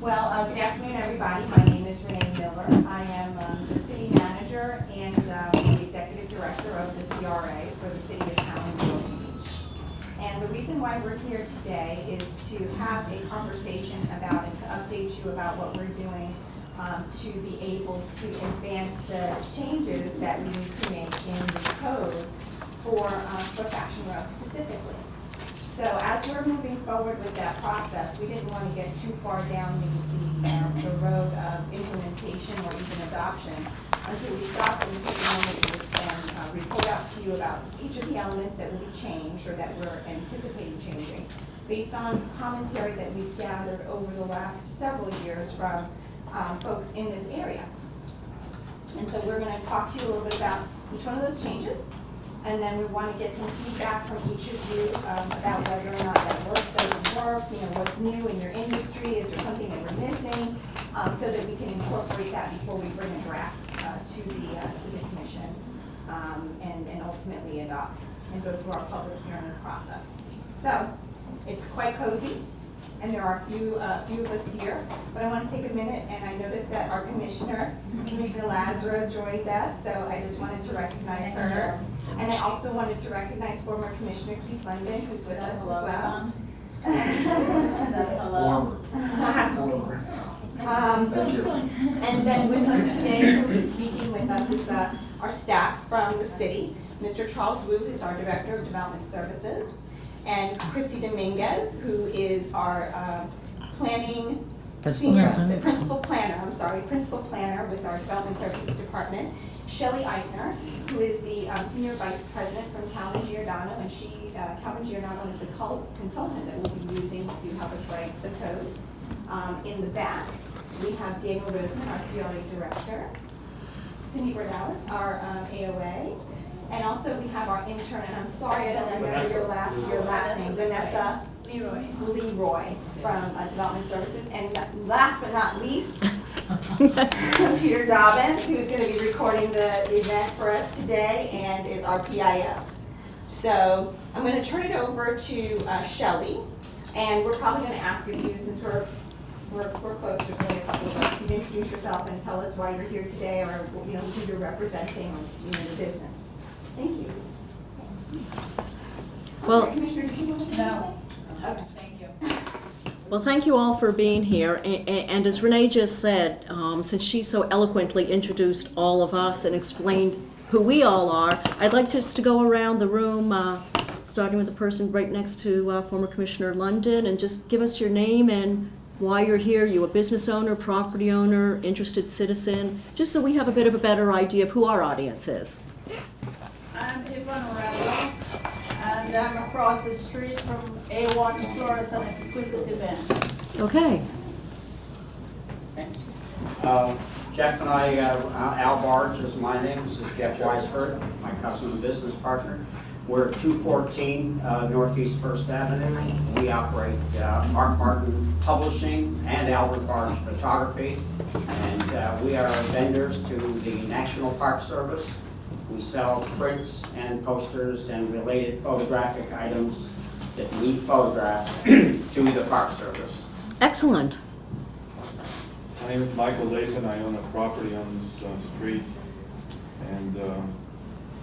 Well, good afternoon, everybody. My name is Renee Miller. I am the city manager and the executive director of the CRA for the city of Hallandale Beach. And the reason why we're here today is to have a conversation about and to update you about what we're doing to be able to advance the changes that we need to make in the code for Fashion Row specifically. So as we're moving forward with that process, we didn't want to get too far down the road of implementation or even adoption until we stop and take a moment and report out to you about each of the elements that will be changed or that we're anticipating changing based on commentary that we've gathered over the last several years from folks in this area. And so we're going to talk to you a little bit about each one of those changes. And then we want to get some feedback from each of you about whether or not that works, doesn't work, what's new in your industry, is there something that we're missing, so that we can incorporate that before we bring a draft to the commission and ultimately adopt and go through our public hearing process. So it's quite cozy. And there are a few of us here, but I want to take a minute, and I noticed that our Commissioner Lazaro joined us, so I just wanted to recognize her. And I also wanted to recognize former Commissioner Keith London, who's with us as well. Hello. And then with us today, who will be speaking with us is our staff from the city, Mr. Charles Wu, who's our Director of Development Services, and Christy Dominguez, who is our principal planner with our Development Services Department. Shelley Eichner, who is the Senior Vice President from Calvin Giordano, and Calvin Giordano is the consultant that we'll be using to help us write the code. In the back, we have Daniel Roseman, our CRA Director, Cindy Bordalis, our AOA, and also we have our intern, and I'm sorry I don't remember your last name, Vanessa Leroy from Development Services, and last but not least, Peter Dobbins, who's going to be recording the event for us today and is our PIO. So I'm going to turn it over to Shelley, and we're probably going to ask if you, since we're close, there's only a couple of us, you can introduce yourself and tell us why you're here today, or who you're representing, or the business. Thank you. Well, Commissioner, did you want to say anything? Okay. Thank you. Well, thank you all for being here. And as Renee just said, since she so eloquently introduced all of us and explained who we all are, I'd like just to go around the room, starting with the person right next to former Commissioner London, and just give us your name and why you're here. You a business owner, property owner, interested citizen, just so we have a bit of a better idea of who our audience is. I'm Yvonne Morello, and I'm across the street from A1 Flores and Exquisite Events. Okay. Jeff and I, Al Barge is my name. This is Jeff Weisford, my cousin and business partner. We're at 214 Northeast First Avenue. We operate Mark Martin Publishing and Albert Barge Photography. And we are vendors to the National Park Service. We sell prints and posters and related photographic items that need photographs to the Park Service. Excellent. My name is Michael Lathan. I own a property on this street, and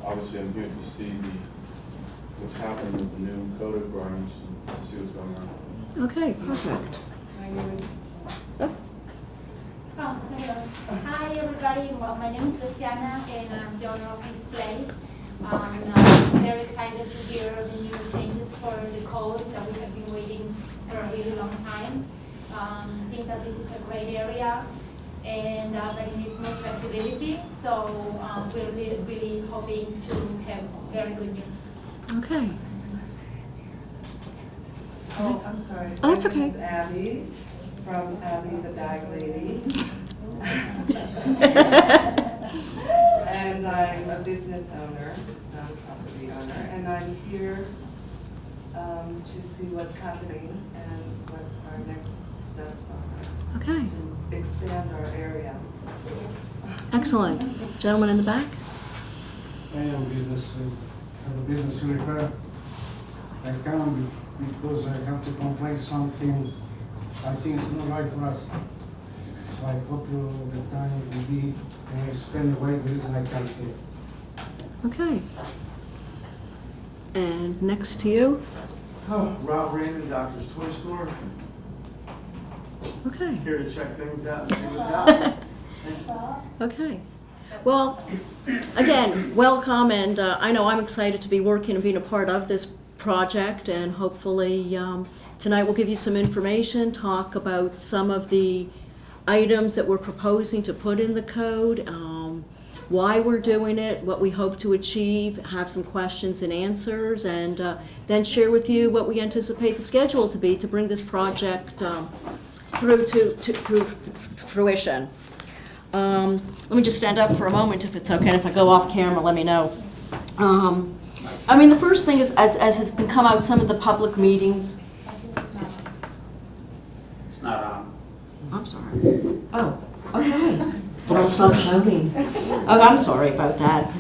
obviously I'm here to see what's happening with the new code requirements and to see what's going on. Okay, perfect. My name is Hello. Hi everybody, well, my name is Luciana and I'm the owner of this place. I'm very excited to hear the new changes for the code that we have been waiting for a really long time. I think that this is a great area and that it needs more flexibility, so we're really hoping to have very good news. Okay. Oh, I'm sorry. Oh, that's My name okay. is Abby, from Abby the Bag Lady. And I'm a business owner, not a property owner, and I'm here to see what's happening and what our next steps are Okay. to expand our area. Excellent. Gentleman in the back? I am have a business repair. I come because I have to complete something I think it's not right for us. So I hope the time will be spent away the reason I can't stay. Okay. And next to you? So, Rob Raymond, Doctor's Toy Store, Okay. here to check things out and see what's happening. Okay. Well, again, welcome, and I know I'm excited to be working and being a part of this project, and hopefully tonight we'll give you some information, talk about some of the items that we're proposing to put in the code, why we're doing it, what we hope to achieve, have some questions and answers, and then share with you what we anticipate the schedule to be to bring this project through fruition. Let me just stand up for a moment if it's okay. If I go off camera, let me know. I mean, the first thing is, as has been come out some of the public meetings. It's not on. I'm sorry. Oh, okay. Then I'll stop shouting. Oh, I'm sorry about that.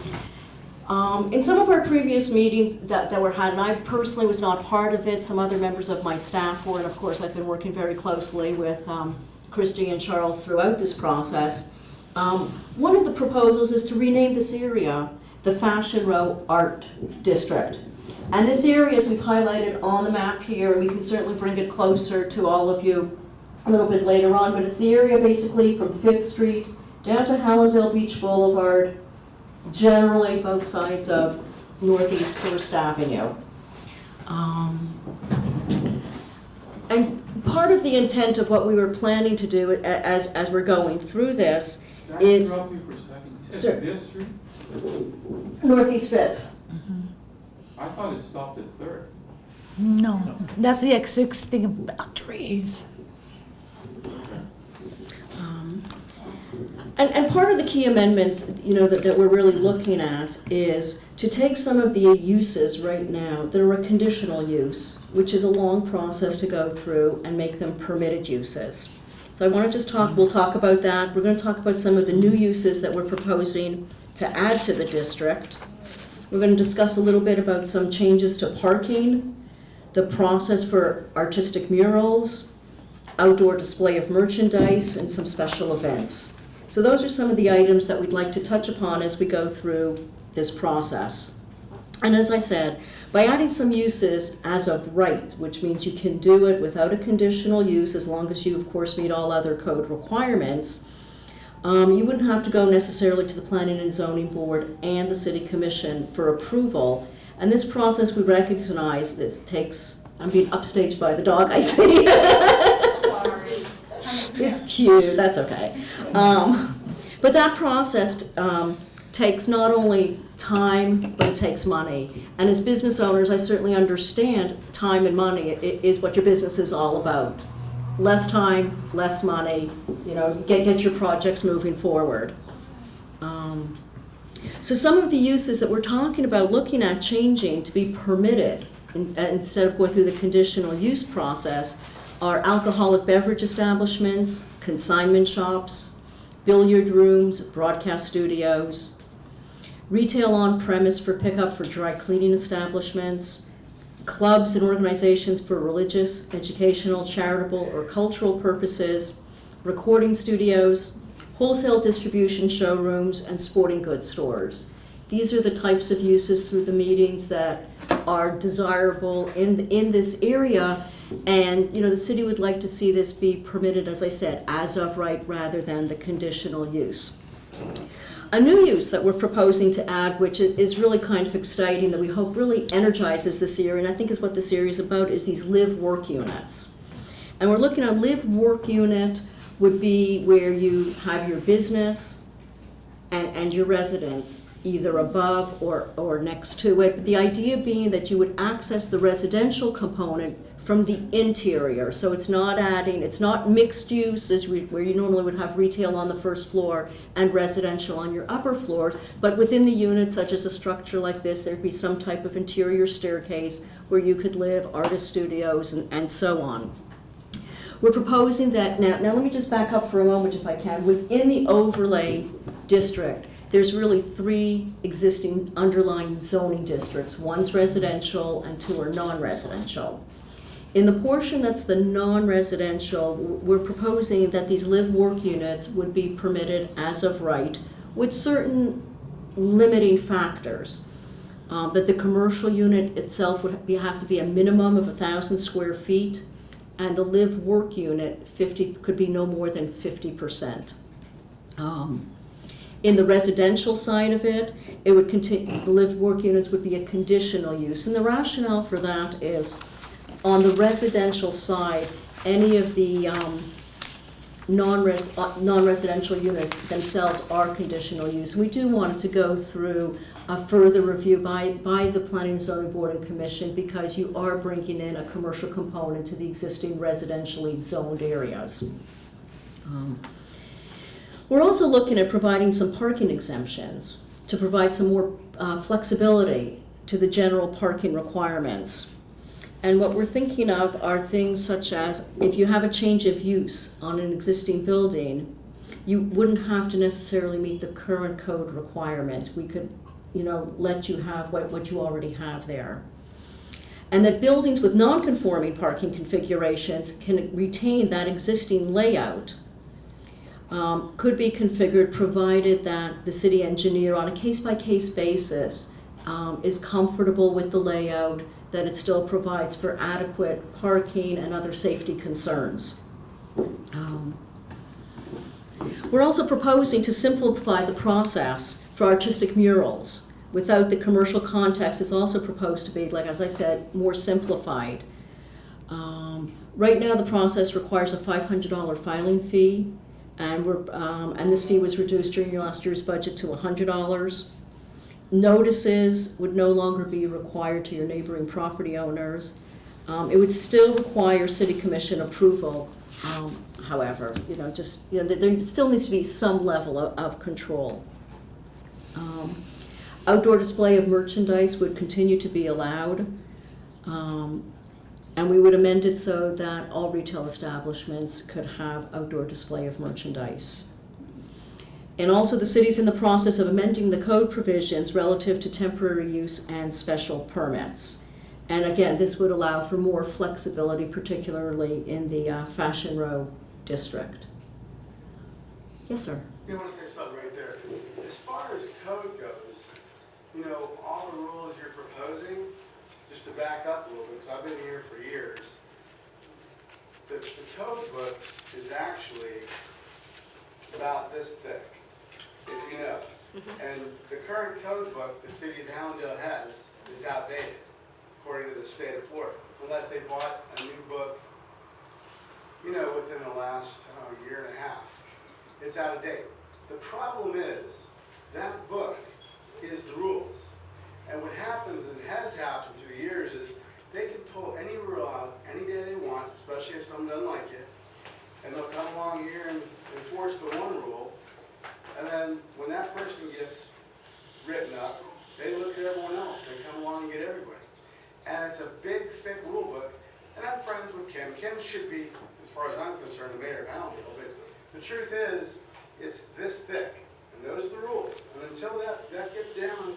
In some of our previous meetings that were had, and I personally was not part of it, some other members of my staff were, and of course I've been working very closely with Christy and Charles throughout this process. One of the proposals is to rename this area the Fashion Row Art District. And this area, as we've highlighted on the map here, and we can certainly bring it closer to all of you a little bit later on, but it's the area basically from 5th Street down to Hallandale Beach Boulevard, generally both sides of Northeast 1st Avenue. And part of the intent of what we were planning to do as we're going through this Can I is interrupt you for a second? You Sir. said 5th Street? Northeast 5th. I thought it stopped at 3rd. No, that's the existing boundaries. And part of the key amendments, that we're really looking at is to take some of the uses right now that are a conditional use, which is a long process to go through, and make them permitted uses. So I want to just we'll talk about that. We're going to talk about some of the new uses that we're proposing to add to the district. We're going to discuss a little bit about some changes to parking, the process for artistic murals, outdoor display of merchandise, and some special events. So those are some of the items that we'd like to touch upon as we go through this process. And as I said, by adding some uses as of right, which means you can do it without a conditional use as long as you, of course, meet all other code requirements, you wouldn't have to go necessarily to the Planning and Zoning Board and the City Commission for approval. And this process, we recognize that takes, I'm being upstaged by the dog, I see. It's cute, that's okay. But that process takes not only time, but it takes money. And as business owners, I certainly understand time and money is what your business is all about. Less time, less money, get your projects moving forward. So some of the uses that we're talking about looking at changing to be permitted instead of going through the conditional use process are alcoholic beverage establishments, consignment shops, billiard rooms, broadcast studios, retail on-premise for pickup for dry cleaning establishments, clubs and organizations for religious, educational, charitable, or cultural purposes, recording studios, wholesale distribution showrooms, and sporting goods stores. These are the types of uses through the meetings that are desirable in this area, and the city would like to see this be permitted, as I said, as of right rather than the conditional use. A new use that we're proposing to add, which is really kind of exciting, that we hope really energizes this area, and I think is what this area is about, is these live-work units. And we're looking at a live-work unit would be where you have your business and your residence either above or next to it. But the idea being that you would access the residential component from the interior. So it's not mixed use where you normally would have retail on the first floor and residential on your upper floors, but within the unit, such as a structure like this, there'd be some type of interior staircase where you could live, artist studios, and so on. We're proposing that, now let me just back up for a moment if I can. Within the overlay district, there's really 3 existing underlying zoning districts. One's residential and 2 are non-residential. In the portion that's the non-residential, we're proposing that these live-work units would be permitted as of right with certain limiting factors. That the commercial unit itself would have to be a minimum of 1,000 square feet, and the live-work unit could be no more than 50%. In the residential side of it, it would continue, the live-work units would be a conditional use, and the rationale for that is, on the residential side, any of the non-residential units themselves are conditional use. We do want it to go through a further review by the Planning and Zoning Board and Commission, because you are bringing in a commercial component to the existing residentially zoned areas. We're also looking at providing some parking exemptions to provide some more flexibility to the general parking requirements. And what we're thinking of are things such as, if you have a change of use on an existing building, you wouldn't have to necessarily meet the current code requirement. We could, let you have what you already have there. And that buildings with non-conforming parking configurations can retain that existing layout, could be configured, provided that the city engineer, on a case-by-case basis, is comfortable with the layout, that it still provides for adequate parking and other safety concerns. We're also proposing to simplify the process for artistic murals without the commercial context. Is also proposed to be, like as I said, more simplified. Right now the process requires a $500 filing fee, and this fee was reduced during last year's budget to $100. Notices would no longer be required to your neighboring property owners. It would still require city commission approval, however, there still needs to be some level of control. Outdoor display of merchandise would continue to be allowed, and we would amend it so that all retail establishments could have outdoor display of merchandise. And also, the city's in the process of amending the code provisions relative to temporary use and special permits. And again, this would allow for more flexibility, particularly in the Fashion Row district. Yes, sir. I want to say something right there. As far as code goes, all the rules you're proposing, just to back up a little bit, because I've been here for years, the code book is actually about this thick, if you know. And the current code book the city of Hallandale has is outdated, according to the state of Florida, unless they bought a new book, within the last year and a half. It's out of date. The problem is, that book is the rules. And what happens, and has happened through the years, is they can pull any rule out any day they want, especially if someone doesn't like it, and they'll come along here and enforce the one rule, and then when that person gets written up, they look at everyone else. They come along and get everybody. And it's a big, thick rule book, and I'm friends with Kim. Kim should be, as far as I'm concerned, the mayor of Hallandale, but the truth is, it's this thick, and those are the rules. And until that gets down,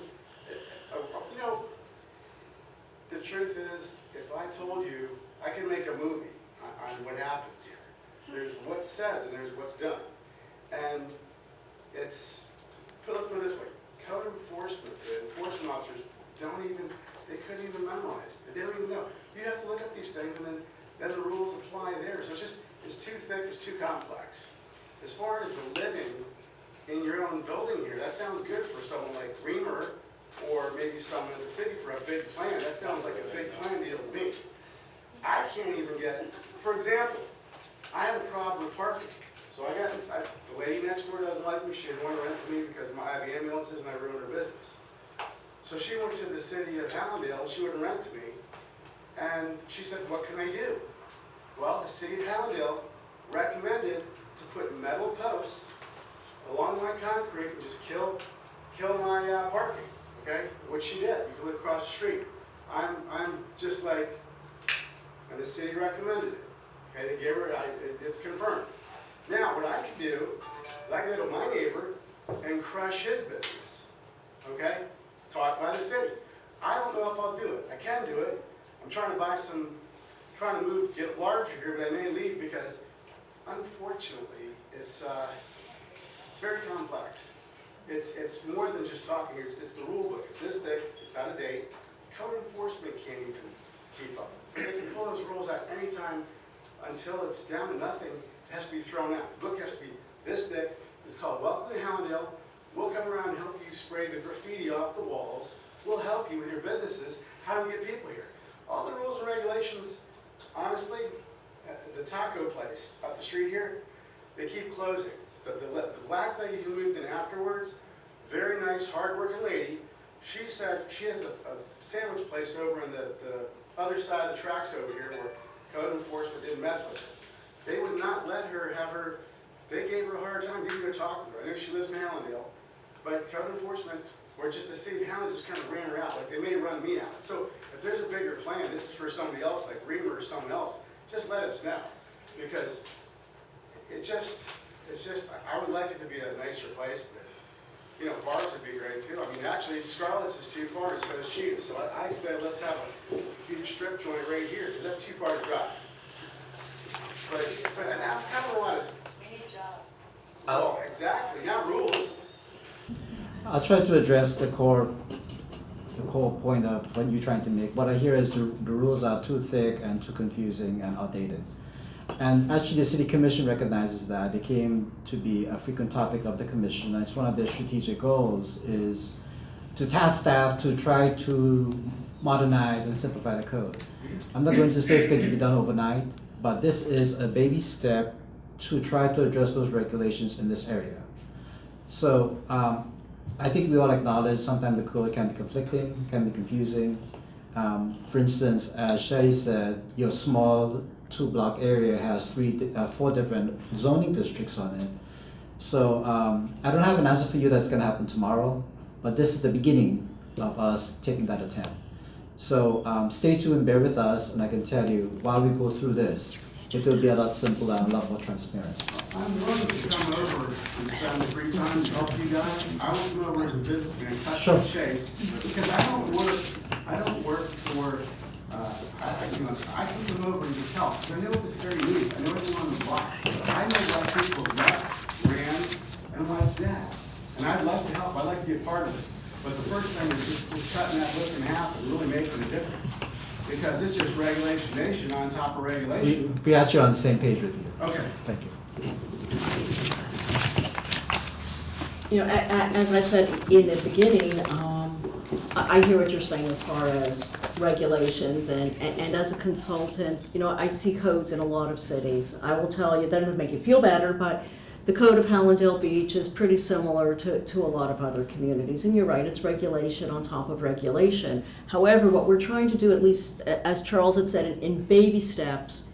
the truth is, if I told you, I can make a movie on what happens here. There's what's said and there's what's done. And let's put it this way, code enforcement, the enforcement officers they couldn't even memorize. They don't even know. You have to look up these things, and then the rules apply there. So it's too thick, it's too complex. As far as the living in your own building here, that sounds good for someone like Reamer, or maybe someone in the city for a big plan. That sounds like a big plan deal to me. I can't even get, for example, I have a problem with parking. So the lady next door doesn't like me. She didn't want to rent to me because I have ambulances and I ruined her business. So she went to the city of Hallandale and she wouldn't rent to me. And she said, what can I do? Well, the city of Hallandale recommended to put metal posts along my concrete and just kill my parking. Okay, which she did. You can live across the street. I'm just like, and the city recommended it. Okay, they gave her, it's confirmed. Now, what I can do is I can go to my neighbor and crush his business. Okay, taught by the city. I don't know if I'll do it. I can do it. I'm trying to buy some trying to move, get larger here, but I may leave because unfortunately, it's very complex. It's more than just talking. It's the rule book. It's this thick. It's out of date. Code enforcement can't even keep up. They can pull those rules out anytime until it's down to nothing. It has to be thrown out. The book has to be this thick. It's called Welcome to Hallandale. We'll come around and help you spray the graffiti off the walls. We'll help you with your businesses. How do we get people here? All the rules and regulations, honestly, the taco place up the street here, they keep closing. The black lady who moved in afterwards, very nice, hard-working lady, she said she has a sandwich place over on the other side of the tracks over here where code enforcement didn't mess with her. They would not let her have her, they gave her a hard time, didn't even talk to her. I know she lives in Hallandale, but code enforcement, or just the city of Hallandale, just kind of ran her out. Like, they may run me out. So if there's a bigger plan, this is for somebody else, like Reamer or someone else, just let us know. Because it's just, I would like it to be a nicer place, but, you know, bars would be great too. I mean, actually, Scarlett's is too far, and so is Cheetah. So I said, let's have a huge strip joint right here, because that's too far to drive. But and I have a lot of... We need jobs. Oh, exactly, not rules. I'll try to address the core point of what you're trying to make. What I hear is the rules are too thick and too confusing and outdated. And actually the City Commission recognizes that. It came to be a frequent topic of the Commission, and it's one of their strategic goals is to task staff to try to modernize and simplify the code. I'm not going to say it's going to be done overnight, but this is a baby step to try to address those regulations in this area. So I think we all acknowledge sometimes the code can be conflicting, can be confusing. For instance, as Shelly said, your small 2-block area has 4 different zoning districts on it. So I don't have an answer for you that's going to happen tomorrow, but this is the beginning of us taking that attempt. So stay tuned, bear with us, and I can tell you, while we go through this, it will be a lot simpler and a lot more transparent. I'm willing to come over and spend the free time to help you guys. I will come over as a businessman, cut Sure. the chase, because I don't work for, I can come over and just help, because I know what this area needs. I know everyone on the block. I know why people left, ran, and why it's dead. And I'd love to help. I'd like to be a part of it. But the first thing is just cutting that list in half and really making a difference. Because it's just regulation nation on top of regulation. We actually are on the same page with you. Okay. Thank you. You know, as I said in the beginning, I hear what you're saying as far as regulations, and as a consultant, you know, I see codes in a lot of cities. I will tell you, that doesn't make you feel better, but the code of Hallandale Beach is pretty similar to a lot of other communities. And you're right, it's regulation on top of regulation. However, what we're trying to do, at least as Charles had said, in baby steps,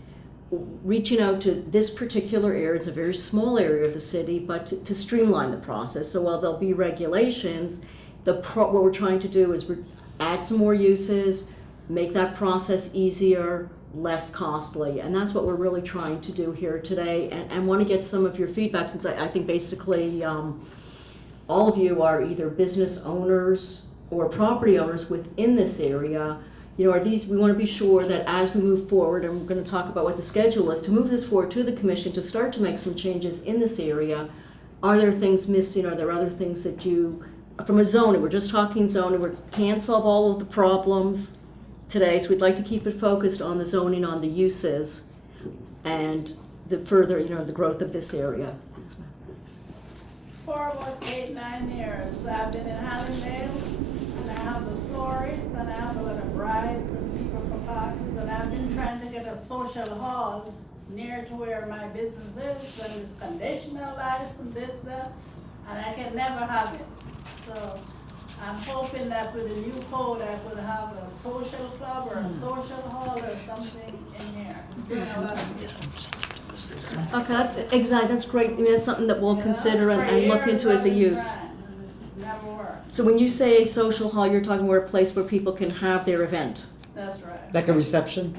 reaching out to this particular area, it's a very small area of the city, but to streamline the process. So while there'll be regulations, what we're trying to do is add some more uses, make that process easier, less costly, and that's what we're really trying to do here today, and want to get some of your feedback, since I think basically all of you are either business owners or property owners within this area. You know, we want to be sure that as we move forward, and we're going to talk about what the schedule is, to move this forward to the commission to start to make some changes in this area. Are there things missing? Are there other things that you, from a zoning, we're just talking zoning, we can't solve all of the problems today, so we'd like to keep it focused on the zoning, on the uses, and the further, you know, the growth of this area. For about 8-9 years, I've been in Hallandale, and I have the florists, and I have a lot of brides and people for parties, and I've been trying to get a social hall near to where my business is, and it's conditionalized and this, that, and I can never have it. So I'm hoping that with the new code, I could have a social club or a social hall or something in here. Okay, exactly, that's great. I mean, that's something that we'll consider and look into as a use. Never worked. So when you say a social hall, you're talking about a place where people can have their event? That's right. Like a reception?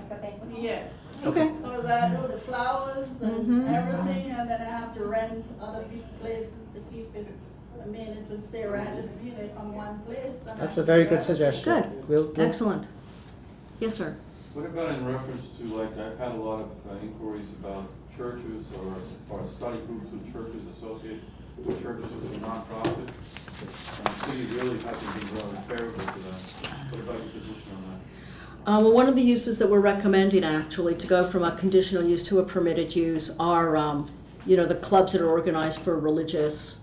Yes. Okay. Because I do the flowers and everything, and then I have to rent other people's places to keep it. I mean, it would stay right at the beginning from one place. That's a very good suggestion. Good. Excellent. Yes, sir. What about in reference to, like, I've had a lot of inquiries about churches or study groups with churches associated with churches which are nonprofits. And the city really hasn't been really favorable to that. What about your position on that? Well, one of the uses that we're recommending actually to go from a conditional use to a permitted use are, the clubs that are organized for religious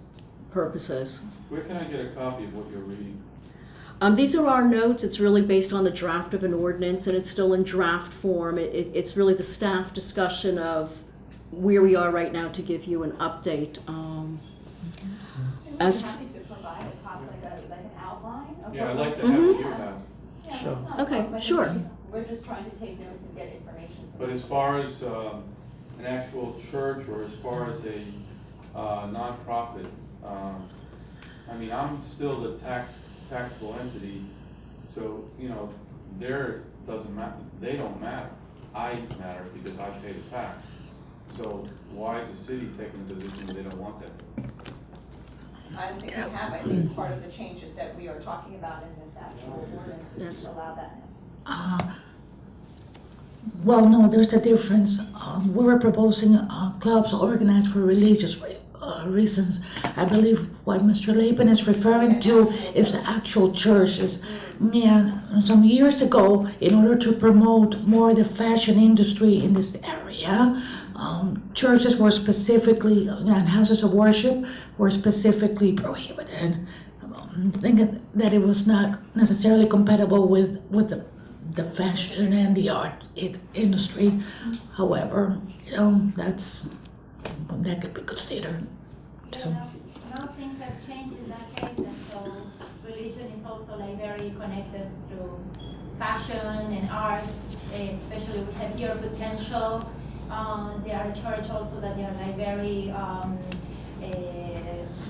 purposes. Where can I get a copy of what you're reading? These are our notes. It's really based on the draft of an ordinance, and it's still in draft form. It's really the staff discussion of where we are right now to give you an update. I'm happy to provide a copy, like an outline of Yeah, I'd what like to have what you have. Yeah, Sure. that's not a Okay, problem. I think sure. We're just trying to take notes and get information. But as far as an actual church or as far as a nonprofit, I mean, I'm still the taxable entity, so, there doesn't matter, they don't matter. I matter because I pay the tax. So why is the city taking a position that they don't want that? I don't think we have, I think part of the changes that we are talking about in this actual ordinance is Yes. to allow that now. Well, no, there's a difference. We were proposing clubs organized for religious reasons. I believe what Mr. Laban is referring to is the actual churches. Yeah, some years ago, in order to promote more the fashion industry in this area, churches were specifically, and houses of worship were specifically prohibited. Thinking that it was not necessarily compatible with the fashion and the art industry. However, that could be considered too. Now things have changed in that case, and so religion is also like very connected to fashion and arts, especially we have here potential. They are a church also that they are like very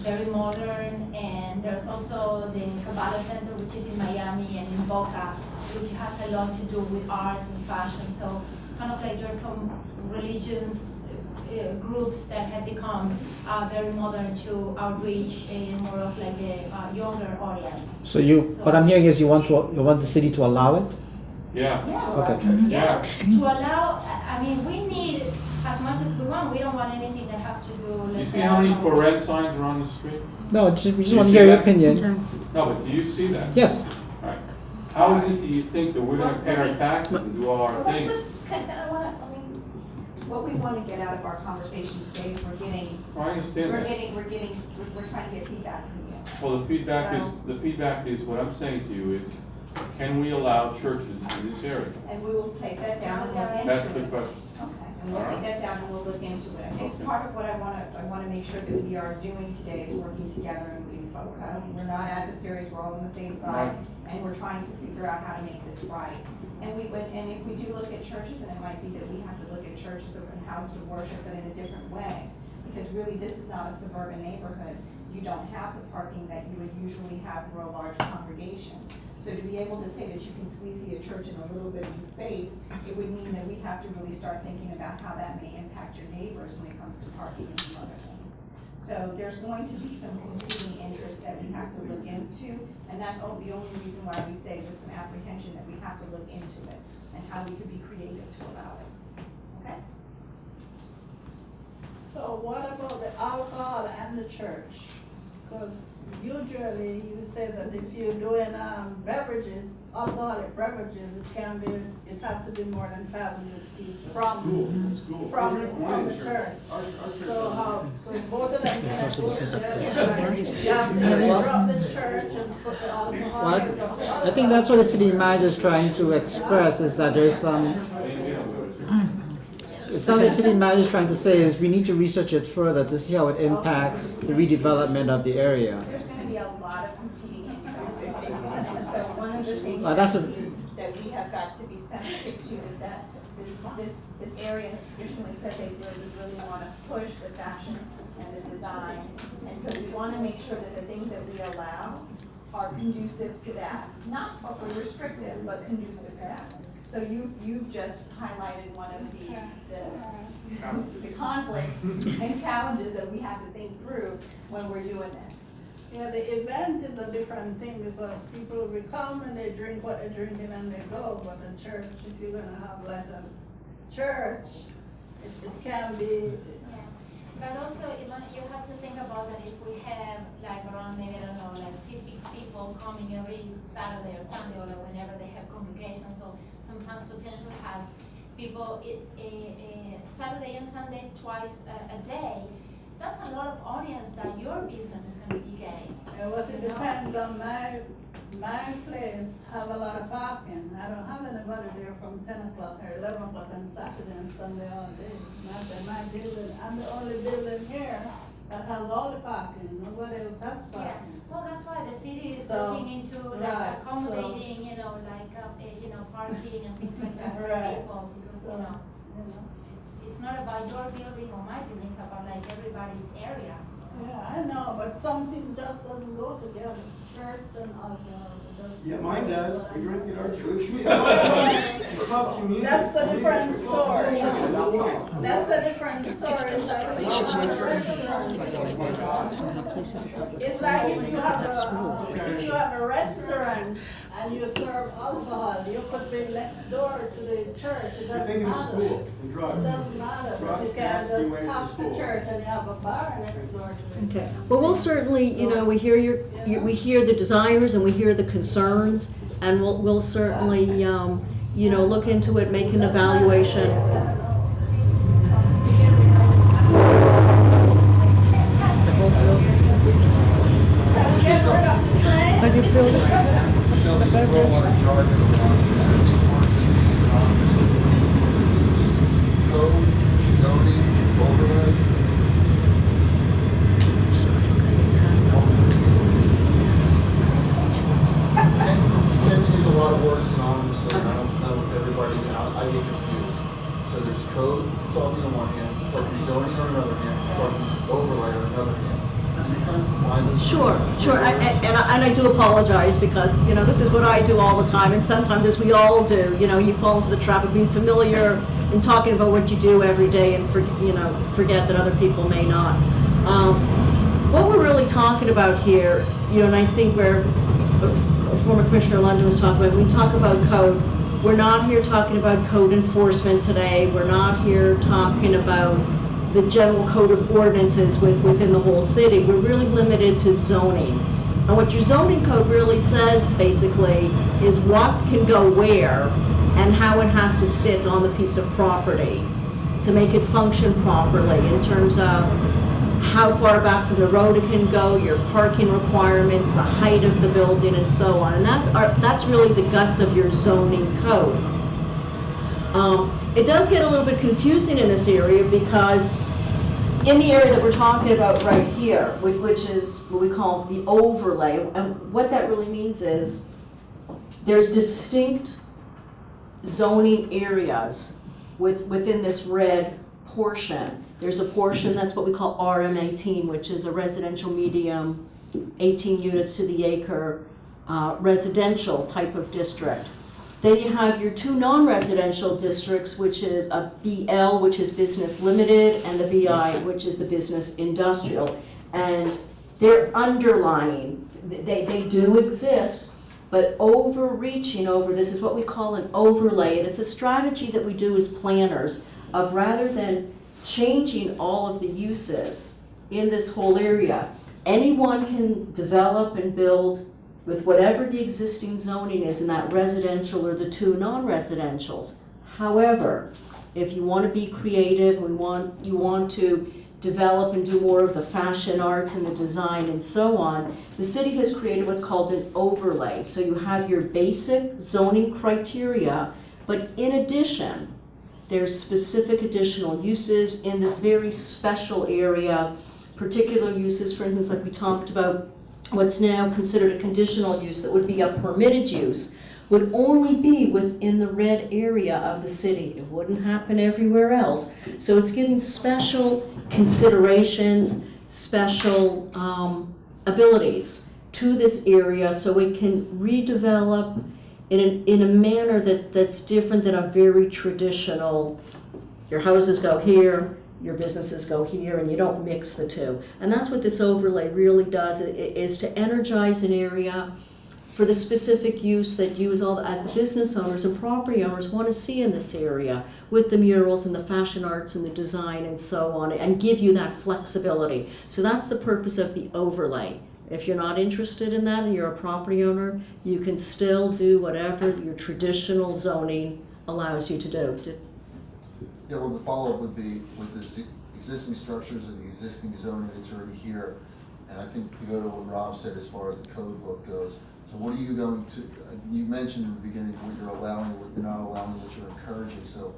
very modern, and there's also the Kabbalah Center, which is in Miami and in Boca, which has a lot to do with art and fashion. So kind of like there's some religions groups that have become very modern to outreach in more of like the younger audience. So what I'm hearing is you want the city to allow it? Yeah. Okay. Yeah. To allow, I mean, we need as much as we want. We don't want anything that has to do. You let's see say, how many I don't know. for red signs are on the street? No, we just You want to see hear your that? opinion. No, but do you see that? Yes. Right. How is it that you think that we're gonna pay our taxes and do all our Well, things? What we want to get out of our conversation today is we're I understand that. we're trying to get feedback from you. Well, the feedback is, what I'm saying to you is, can we allow churches in this area? And we will take that down and look into it. That's the question. Okay, and we'll take that down and we'll look into it. I think Okay. part of what I wanna make sure that we are doing today is working together and moving forward. We're not adversaries, we're all on the same side, and we're trying to figure out how to make this right. And if we do look at churches, and it might be that we have to look at churches or houses of worship, but in a different way, because really this is not a suburban neighborhood. You don't have the parking that you would usually have for a large congregation. So to be able to say that you can squeeze a church in a little bit of space, it would mean that we have to really start thinking about how that may impact your neighbors when it comes to parking and some other things. So there's going to be some competing interests that we have to look into, and that's the only reason why we say with some apprehension that we have to look into it and how we could be creative to allow it. Okay? So what about the alcohol and the church? Because usually you say that if you're doing beverages, alcoholic beverages, it has to be more than 500 feet from the church. So both of them can go together. You have to interrupt the church and put the alcohol. Well, I think that's what the city manager is trying to express, is that there's some the city manager is trying to say is we need to research it further to see how it impacts the redevelopment of the area. There's gonna be a lot of competing interests. So one of the things That's that we have got to be sensitive to is that this area has traditionally said they really want to push the fashion and the design. And so we want to make sure that the things that we allow are conducive to that. Not restrictive, but conducive to that. So you just highlighted one of the conflicts and challenges that we have to think through when we're doing this. Yeah, the event is a different thing because people will come and they drink what they're drinking and they go, but the church, if you're gonna have like a church, it can be. Yeah. But also, you have to think about that if we have like around maybe, I don't know, like 50 people coming every Saturday or Sunday or whenever they have congregations, so sometimes potential has people Saturday and Sunday twice a day. That's a lot of audience that your business is going to be getting. Yeah, well, it depends on my place have a lot of parking. I don't have anybody there from 10 o'clock or 11 o'clock on Saturday and Sunday all day. Not in my building. I'm the only building here that has all the parking. Nobody else has Yeah, parking. well, that's why the city is So, looking into like right, accommodating, you know, like, parking and things like that for Right. people, because, So, you know, you know. it's not about your building or my building, it's about like everybody's area. Yeah, I know, but some things just doesn't go together. Church and all Yeah, mine does. We drink at our church. That's a different story. That's a different story. It's like if you have a restaurant. Places of public It's like assembly, if you they have schools. if you have a restaurant and you serve alcohol, you could be next door to the church. It You're doesn't thinking of matter. school and It drugs. doesn't matter, but Drugs you has can't to be just way to have the school. church and you have a bar next door to it. Okay, well, we'll certainly, you know, we hear we hear the desires and we hear the concerns, and we'll certainly, you know, look into it, make an evaluation. Get rid of the train. But you feel this? Shelby, you don't want to charge everyone, and it's more to be synonymous with just code, zoning, overlay. You tend to use a lot of words synonymously, and I don't know if everybody, I get confused. So there's code, talking on one hand, talking zoning on another hand, talking overlay on another hand. You kind of define those. Sure. And I do apologize because, you know, this is what I do all the time, and sometimes, as we all do, you know, you fall into the trap of being familiar and talking about what you do every day and, forget that other people may not. What we're really talking about here, you know, and I think where former Commissioner London was talking about, we talk about code. We're not here talking about code enforcement today. We're not here talking about the general code of ordinances within the whole city. We're really limited to zoning. And what your zoning code really says, basically, is what can go where and how it has to sit on the piece of property to make it function properly in terms of how far back from the road it can go, your parking requirements, the height of the building, and so on. And that's really the guts of your zoning code. It does get a little bit confusing in this area because in the area that we're talking about right here, which is what we call the overlay, and what that really means is there's distinct zoning areas within this red portion. There's a portion that's what we call RM18, which is a residential medium, 18 units to the acre, residential type of district. Then you have your two non-residential districts, which is a BL, which is business limited, and the BI, which is the business industrial. And they're underlying, they do exist, but overreaching over this is what we call an overlay. And it's a strategy that we do as planners of, rather than changing all of the uses in this whole area, anyone can develop and build with whatever the existing zoning is in that residential or the two non-residentials. However, if you want to be creative, you want to develop and do more of the fashion arts and the design and so on, the city has created what's called an overlay. So you have your basic zoning criteria, but in addition, there's specific additional uses in this very special area, particular uses, for instance, like we talked about, what's now considered a conditional use that would be a permitted use would only be within the red area of the city. It wouldn't happen everywhere else. So it's giving special considerations, special abilities to this area so it can redevelop in a manner that's different than a very traditional, your houses go here, your businesses go here, and you don't mix the two. And that's what this overlay really does, is to energize an area for the specific use that you as the business owners and property owners want to see in this area, with the murals and the fashion arts and the design and so on, and give you that flexibility. So that's the purpose of the overlay. If you're not interested in that and you're a property owner, you can still do whatever your traditional zoning allows you to do. Yeah, well, the follow-up would be with the existing structures and the existing zoning that's already here. And I think to go to what Rob said as far as the code book goes. So what are you going to, you mentioned in the beginning what you're allowing, what you're not allowing, what you're encouraging. So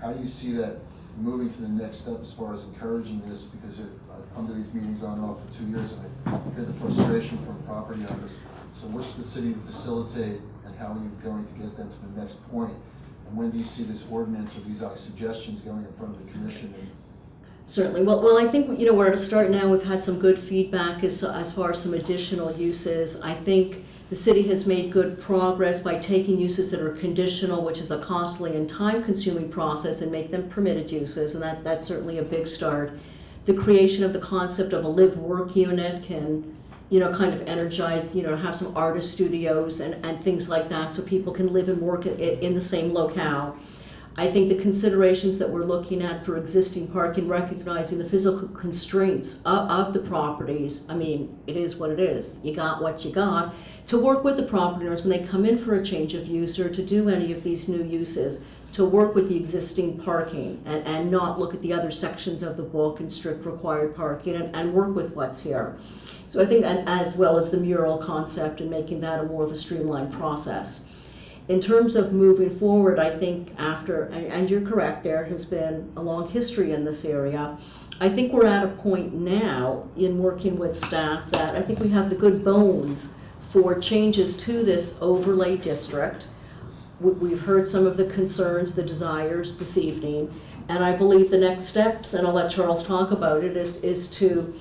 how do you see that moving to the next step as far as encouraging this? Because I've come to these meetings on and off for 2 years, and I hear the frustration from property owners. So what's the city to facilitate, and how are you going to get them to the next point? And when do you see this ordinance or these suggestions going in front of the commission? Certainly. Well, I think we're at a start now. We've had some good feedback as far as some additional uses. I think the city has made good progress by taking uses that are conditional, which is a costly and time-consuming process, and make them permitted uses, and that's certainly a big start. The creation of the concept of a live-work unit can, kind of energize, have some artist studios and things like that, so people can live and work in the same locale. I think the considerations that we're looking at for existing parking, recognizing the physical constraints of the properties, I mean, it is what it is. You got what you got. To work with the property owners when they come in for a change of use or to do any of these new uses, to work with the existing parking and not look at the other sections of the book and strict required parking, and work with what's here. So I think, as well as the mural concept, and making that a more of a streamlined process. In terms of moving forward, I think after, and you're correct, there has been a long history in this area. I think we're at a point now in working with staff that I think we have the good bones for changes to this overlay district. We've heard some of the concerns, the desires this evening, and I believe the next steps, and I'll let Charles talk about it, is to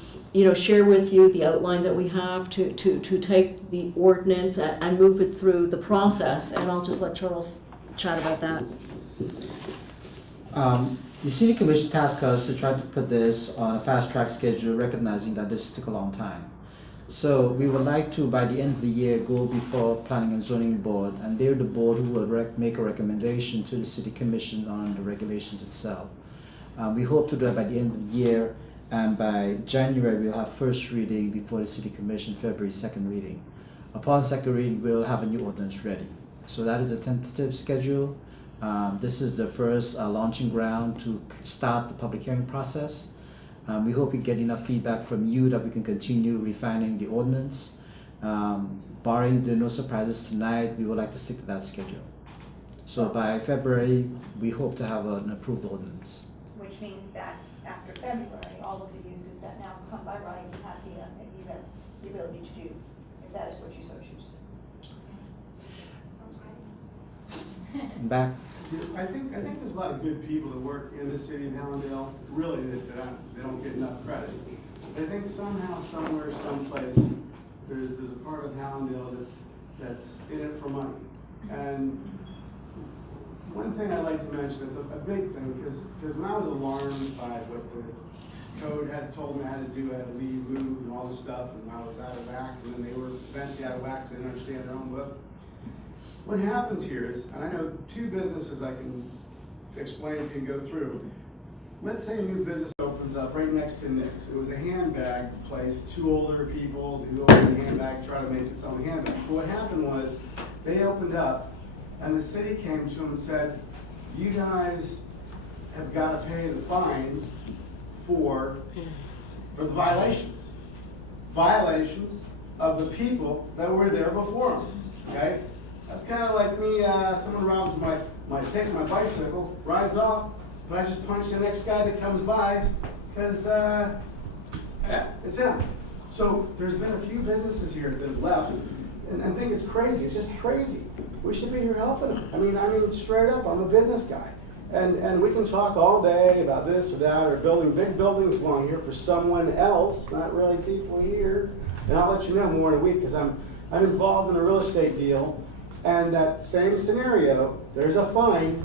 share with you the outline that we have to take the ordinance and move it through the process, and I'll just let Charles chat about that. The City Commission tasked us to try to put this on a fast-track schedule, recognizing that this took a long time. So we would like to, by the end of the year, go before Planning and Zoning Board, and they're the board who will make a recommendation to the City Commission on the regulations itself. We hope to do that by the end of the year, and by January we'll have first reading before the City Commission, February second reading. Upon second reading, we'll have a new ordinance ready. So that is a tentative schedule. This is the first launching ground to start the public hearing process. We hope we get enough feedback from you that we can continue refining the ordinance. Barring no surprises tonight, we would like to stick to that schedule. So by February, we hope to have an approved ordinance. Which means that after February, all of the uses that now come by right, you have the ability to do, if that is what you so choose. Sounds right. Back. I think there's a lot of good people that work in the city of Hallandale, really, they don't get enough credit. I think somehow, somewhere, someplace, there's a part of Hallandale that's in it for money. And one thing I'd like to mention, it's a big thing, because when I was alarmed by what the code had told me I had to do, I had to leave, move, and all this stuff, and I was out of whack, and then they were eventually out of whack because they didn't understand their own book. What happens here is, and I know two businesses I can explain if you can go through. Let's say a new business opens up right next to Nick's. It was a handbag place, two older people who opened a handbag, try to make it sell a handbag. But what happened was, they opened up, and the city came to them and said, you guys have got to pay the fines for the violations. Violations of the people that were there before them, okay? That's kind of like me, someone robs takes my bicycle, rides off, but I just punch the next guy that comes by, because, it's him. So there's been a few businesses here that have left, and think it's crazy, it's just crazy. We should be here helping them. I mean, straight up, I'm a business guy. And we can talk all day about this or that, or building big buildings along here for someone else, not really people here. And I'll let you know more in a week, because I'm involved in a real estate deal. And that same scenario, there's a fine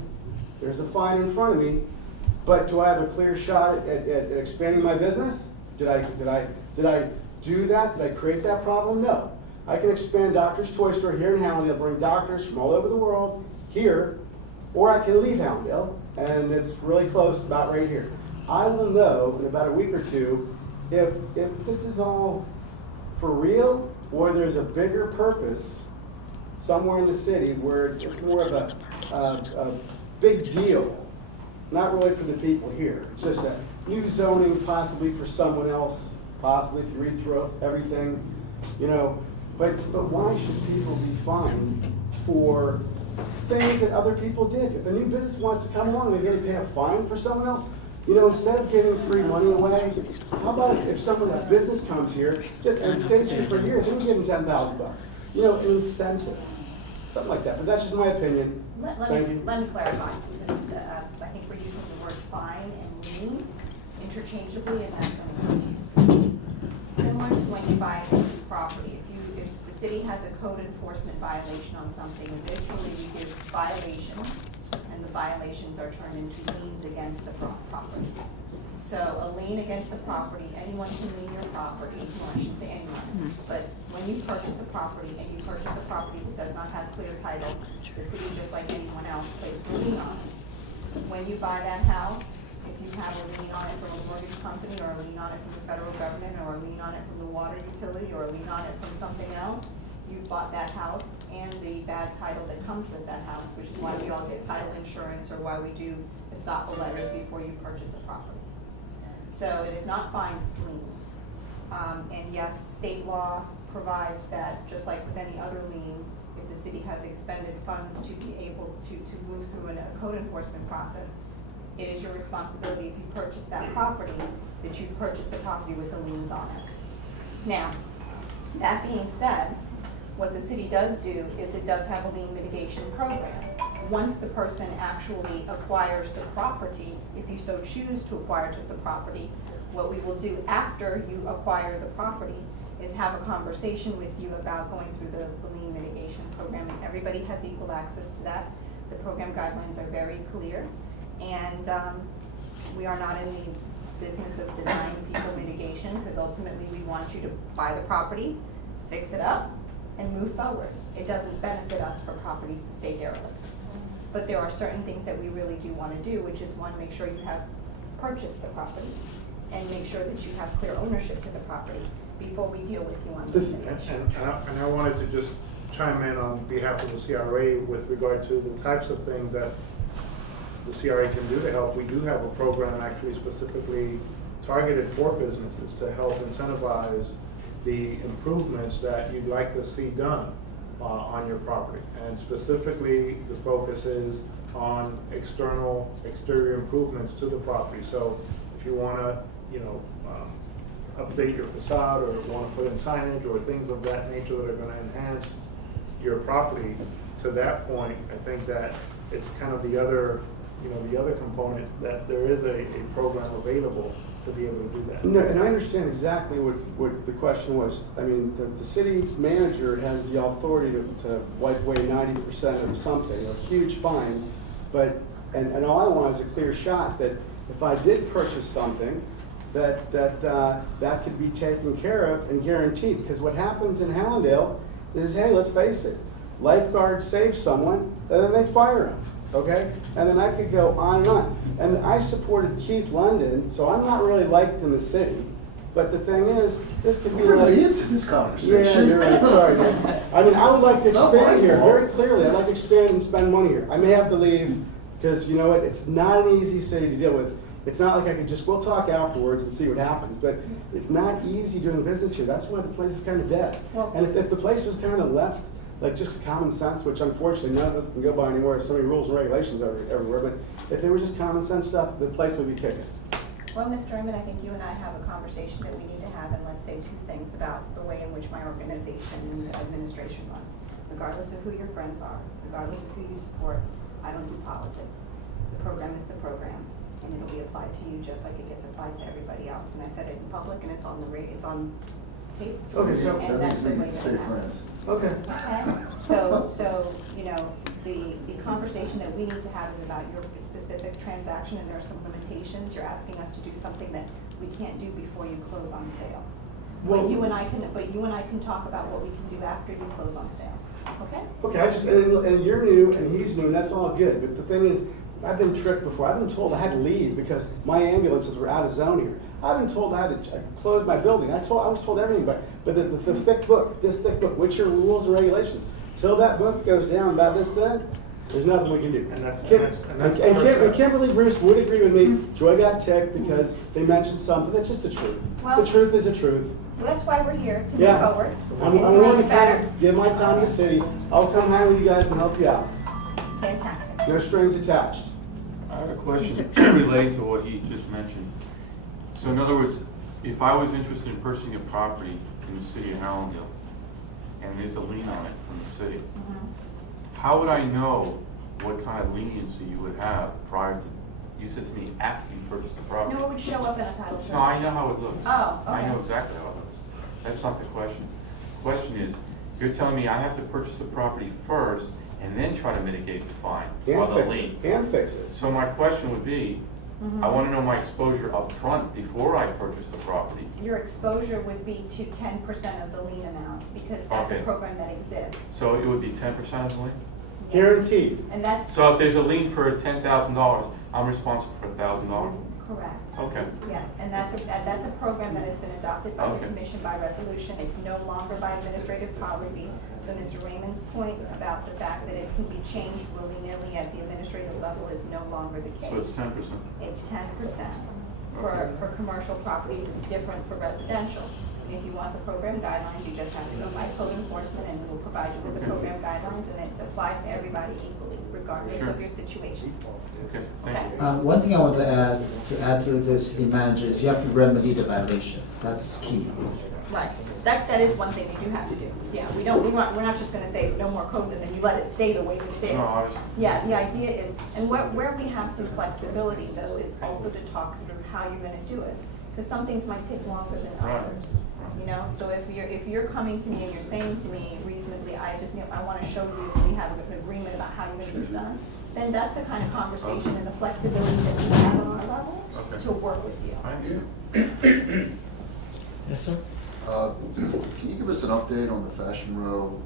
in front of me, But do I have a clear shot at expanding my business? Did I do that? Did I create that problem? No. I can expand Doctor's Toy Store here in Hallandale, bring doctors from all over the world here, or I can leave Hallandale, and it's really close, about right here. I will know in about a week or two if this is all for real, or there's a bigger purpose somewhere in the city where it's more of a big deal. Not really for the people here. It's just a new zoning possibly for someone else, possibly if you read through everything, you know. But why should people be fined for things that other people did? If a new business wants to come along, they're going to pay a fine for someone else. You know, instead of giving free money away, how about if someone, a business comes here and stays here for years, then we give them $10,000. You know, an incentive, something like that. But that's just my opinion. Thank you. Let me clarify, because I think we're using the word fine and lien interchangeably, and that's going to confuse. Similar to when you buy a piece of property, if the city has a code enforcement violation on something, eventually you give violations, and the violations are turned into liens against the property. So a lien against the property, anyone can lien your property, well, I shouldn't say anyone, but when you purchase a property and you purchase a property that does not have clear title, the city, just like anyone else, places a lien on it. When you buy that house, if you have a lien on it from a mortgage company, or a lien on it from the federal government, or a lien on it from the water utility, or a lien on it from something else, you bought that house and the bad title that comes with that house, which is why we all get title insurance, or why we do estoppel letters before you purchase a property. So it is not fines, it's liens. And yes, state law provides that, just like with any other lien, if the city has expended funds to be able to move through a code enforcement process, it is your responsibility, if you purchase that property, that you've purchased the property with the liens on it. Now, that being said, what the city does do is it does have a lien mitigation program. Once the person actually acquires the property, if you so choose to acquire the property, what we will do after you acquire the property is have a conversation with you about going through the lien mitigation program. And everybody has equal access to that. The program guidelines are very clear. And we are not in the business of denying people mitigation, because ultimately we want you to buy the property, fix it up, and move forward. It doesn't benefit us for properties to stay derelict. But there are certain things that we really do want to do, which is, one, make sure you have purchased the property, and make sure that you have clear ownership to the property before we deal with you on the mitigation. And I wanted to just chime in on behalf of the CRA with regard to the types of things that the CRA can do to help. We do have a program actually specifically targeted for businesses to help incentivize the improvements that you'd like to see done on your property. And specifically, the focus is on exterior improvements to the property. So if you want to, update your facade, or want to put in signage or things of that nature that are going to enhance your property, to that point, I think that it's kind of the other component, that there is a program available to be able to do that. No, and I understand exactly what the question was. I mean, the city manager has the authority to wipe away 90% of something, a huge fine, but, and all I want is a clear shot that if I did purchase something, that could be taken care of and guaranteed. Because what happens in Hallandale is, hey, let's face it, lifeguards save someone, and then they fire him. Okay? And then I could go on and on. And I supported Keith London, so I'm not really liked in the city. But the thing is, this could be We're like... into this conversation. Yeah, you're right. Sorry, man. I mean, I would like to expand here, very clearly. I'd like to expand and spend money here. I may have to leave, because you know what? It's not an easy city to deal with. It's not like I could just, we'll talk afterwards and see what happens. But it's not easy doing business here. That's why the place is kind of dead. Well, and if the place was kind of left, like just common sense, which unfortunately none of us can go by anymore. There's so many rules and regulations everywhere. But if it was just common sense stuff, the place would be kicking. Well, Mr. Emmett, I think you and I have a conversation that we need to have, and let's say two things about the way in which my organization and administration runs. Regardless of who your friends are, regardless of who you support, I don't do politics. The program is the program, and it'll be applied to you just like it gets applied to everybody else. And I said it in public, and it's on tape. Okay, so and that's the way to that stay it happens. friends. Okay. Okay? So, you know, the conversation that we need to have is about your specific transaction, and there are some limitations. You're asking us to do something that we can't do before you close on sale. But you and I can talk about what we can do after you close on sale, okay? Okay, and you're new and he's new, and that's all good, but the thing is, I've been tricked before. I've been told I had to leave because my ambulances were out of zone here. I've been told I had to close my building. I was told everything, but the thick book, this thick book, which are rules and regulations. Till that book goes down about this thin, there's nothing we can do. And Kimberly Bruce would agree with me. Joy got ticked because they mentioned something. That's just the truth. Well, the truth is the truth. Well, that's why we're here, to move Yeah. forward. I'm and to willing make to it better. give my time to the city. I'll come hang with you guys and help you out. Fantastic. No strings attached. I have a question related to what he just mentioned. So in other words, if I was interested in purchasing a property in the city of Hallandale, and there's a lien on it from the city, how would I know what kind of leniency you would have prior to, you said to me, after you purchased the property? No, it would show up in a title search. No, I know how it looks. Oh, okay. I know exactly how it looks. That's not the question. The question is, you're telling me I have to purchase the property first and then try to mitigate the fine or the lien. And fix it. So my question would be, I want to know my exposure up front before I purchase the property. Your exposure would be to 10% of the lien amount, because that's a Okay. program that exists. So it would be 10% of the lien? Guaranteed. And that's So if there's a lien for $10,000, I'm responsible for $1,000? correct. Okay. Yes, and that's a program that has been adopted by the Okay. commission by resolution. It's no longer by administrative policy. So Mr. Raymond's point about the fact that it can be changed willy-nilly at the administrative level is no longer the case. So it's 10%. It's 10%. Okay. For commercial properties, it's different for residential. And if you want the program guidelines, you just have to go by code enforcement, and we will provide you with the program guidelines, and it's applied to everybody equally, regardless Sure. of your situation. Okay, thank you. One thing I want to add to the city manager is you have to remedy the violation. That's key. Right. That is one thing you do have to do. Yeah, we're not just gonna say no more code and then you let it stay the way it is. No, I was- Yeah, the idea is, and where we have some flexibility though, is also to talk through how you're gonna do it. Because some things might take longer than Right. others, you know? So if you're coming to me and you're saying to me reasonably, I wanna show you if we have an agreement about how you're gonna get it done, then that's the kind of conversation and the flexibility that we have on our level Okay. to work with you. I understand. Yes, sir. Can you give us an update on the Fashion Row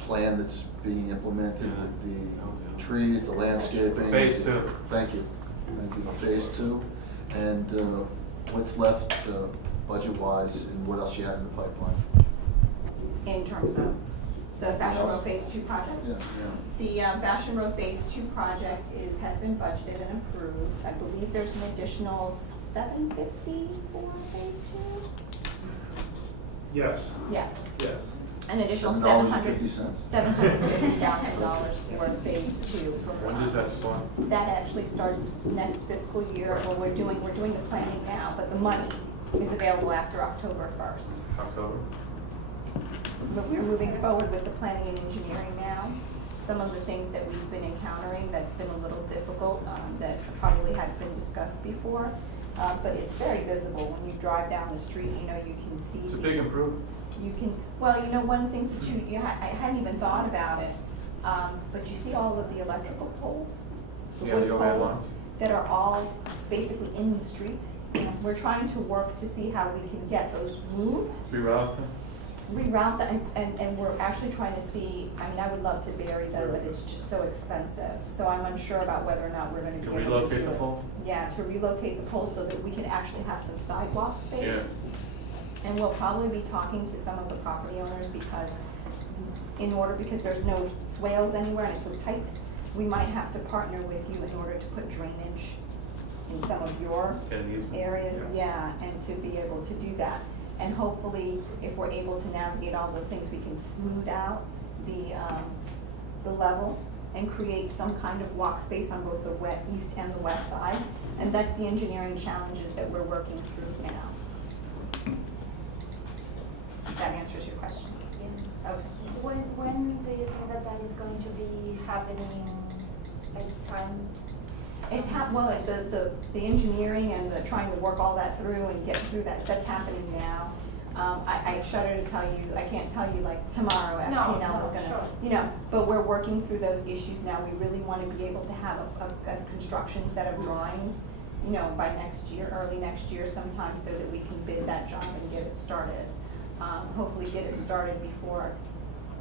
plan that's being implemented with the trees, the landscaping? Phase 2. Thank you. Thank you. Phase 2. And what's left budget-wise, and what else you have in the pipeline? In terms of the Fashion Row Phase 2 project? Yeah, yeah. The Fashion Row Phase 2 project has been budgeted and approved. I believe there's an additional $750 for Phase 2? Yes, Yes, yes. an additional $7.50. $750,000 for Phase 2. When does that start? That actually starts next fiscal year. Well, we're doing the planning now, but the money is available after October 1st. October? But we're moving forward with the planning and engineering now. Some of the things that we've been encountering that's been a little difficult, that probably hadn't been discussed before, but it's very visible. When you drive down the street, you know, you can see. It's a big improvement. You can, well, you know, one of the things that I hadn't even thought about it, but you see all of the electrical poles? Yeah, wood the overhead poles lines. that are all basically in the street. And we're trying to work to see how we can get those moved, Reroute them? reroute them, and we're actually trying to see, I mean, I would love to bury them, but it's just so expensive. So I'm unsure about whether or not we're gonna be To able to do relocate the it. pole? Yeah, to relocate the poles so that we can actually have some sidewalk space. Yeah. And we'll probably be talking to some of the property owners because there's no swales anywhere and it's so tight, we might have to partner with you in order to put drainage in some of your areas, yeah, and to be able to do that. And hopefully, if we're able to navigate all those things, we can smooth out the level and create some kind of walk space on both the east and the west side. And that's the engineering challenges that we're working through now. That answers your question? Yeah. Okay. When do you think that is going to be happening, like time? The engineering and the trying to work all that through and get through that, that's happening now. I shudder to tell you, I can't tell you like tomorrow No, FPL no, is gonna, sure. you know, but we're working through those issues now. We really wanna be able to have a construction set of drawings, you know, by next year, early next year sometime, so that we can bid that job and get it started. Hopefully get it started before,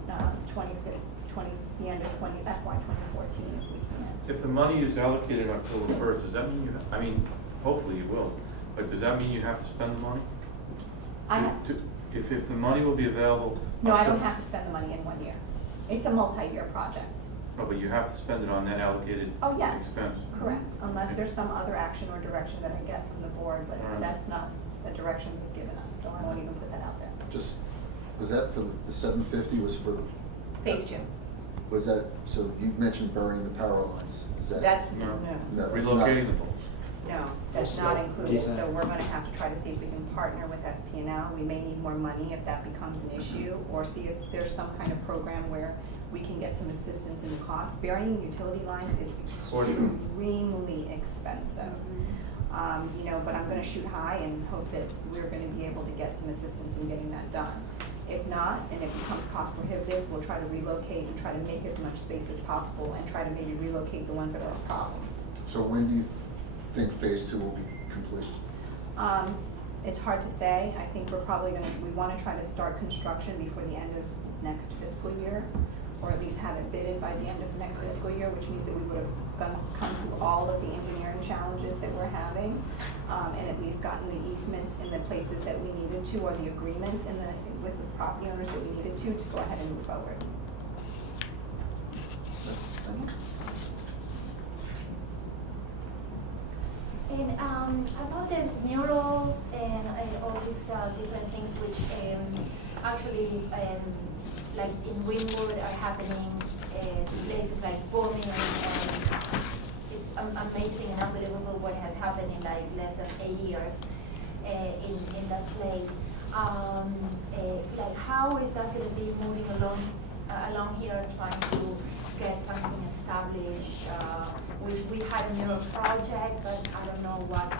the end of FY 2014 if we can. If the money is allocated October 1st, does that mean you, I mean, hopefully you will, but does that mean you have to spend the money? I have, If the money will be available. no, I don't have to spend the money in 1 year. It's a multi-year project. No, but you have to spend it on that allocated Oh, yes. expense. Correct, unless there's some other action or direction that I get from the board, but Alright. that's not the direction they've given us, so I won't even put that out there. Just, was that for the 750 was for the, Phase 2. was that, so you mentioned burying the power lines, is that? That's, No. no, No, it's Relocating the not. poles. no, that's not included, so we're gonna have to try to see if we can partner with FP&L. We may need more money if that becomes an issue, or see if there's some kind of program where we can get some assistance in the cost. Burying utility lines is extremely expensive. You know, but I'm gonna shoot high and hope that we're gonna be able to get some assistance in getting that done. If not, and it becomes cost prohibitive, we'll try to relocate and try to make as much space as possible and try to maybe relocate the ones that are a problem. So when do you think phase 2 will be complete? It's hard to say. I think we're probably we wanna try to start construction before the end of next fiscal year, or at least have it bidded by the end of next fiscal year, which means that we would have come through all of the engineering challenges that we're having, and at least gotten the easements in the places that we needed to, or the agreements with the property owners that we needed to go ahead and move forward. And about the murals and all these different things which actually like in Wynwood are happening in places like Birmingham, and it's amazing and unbelievable what has happened in like less than 8 years in that place. Like how is that going to be moving along here, trying to get something established? We had a mural project, but I don't know what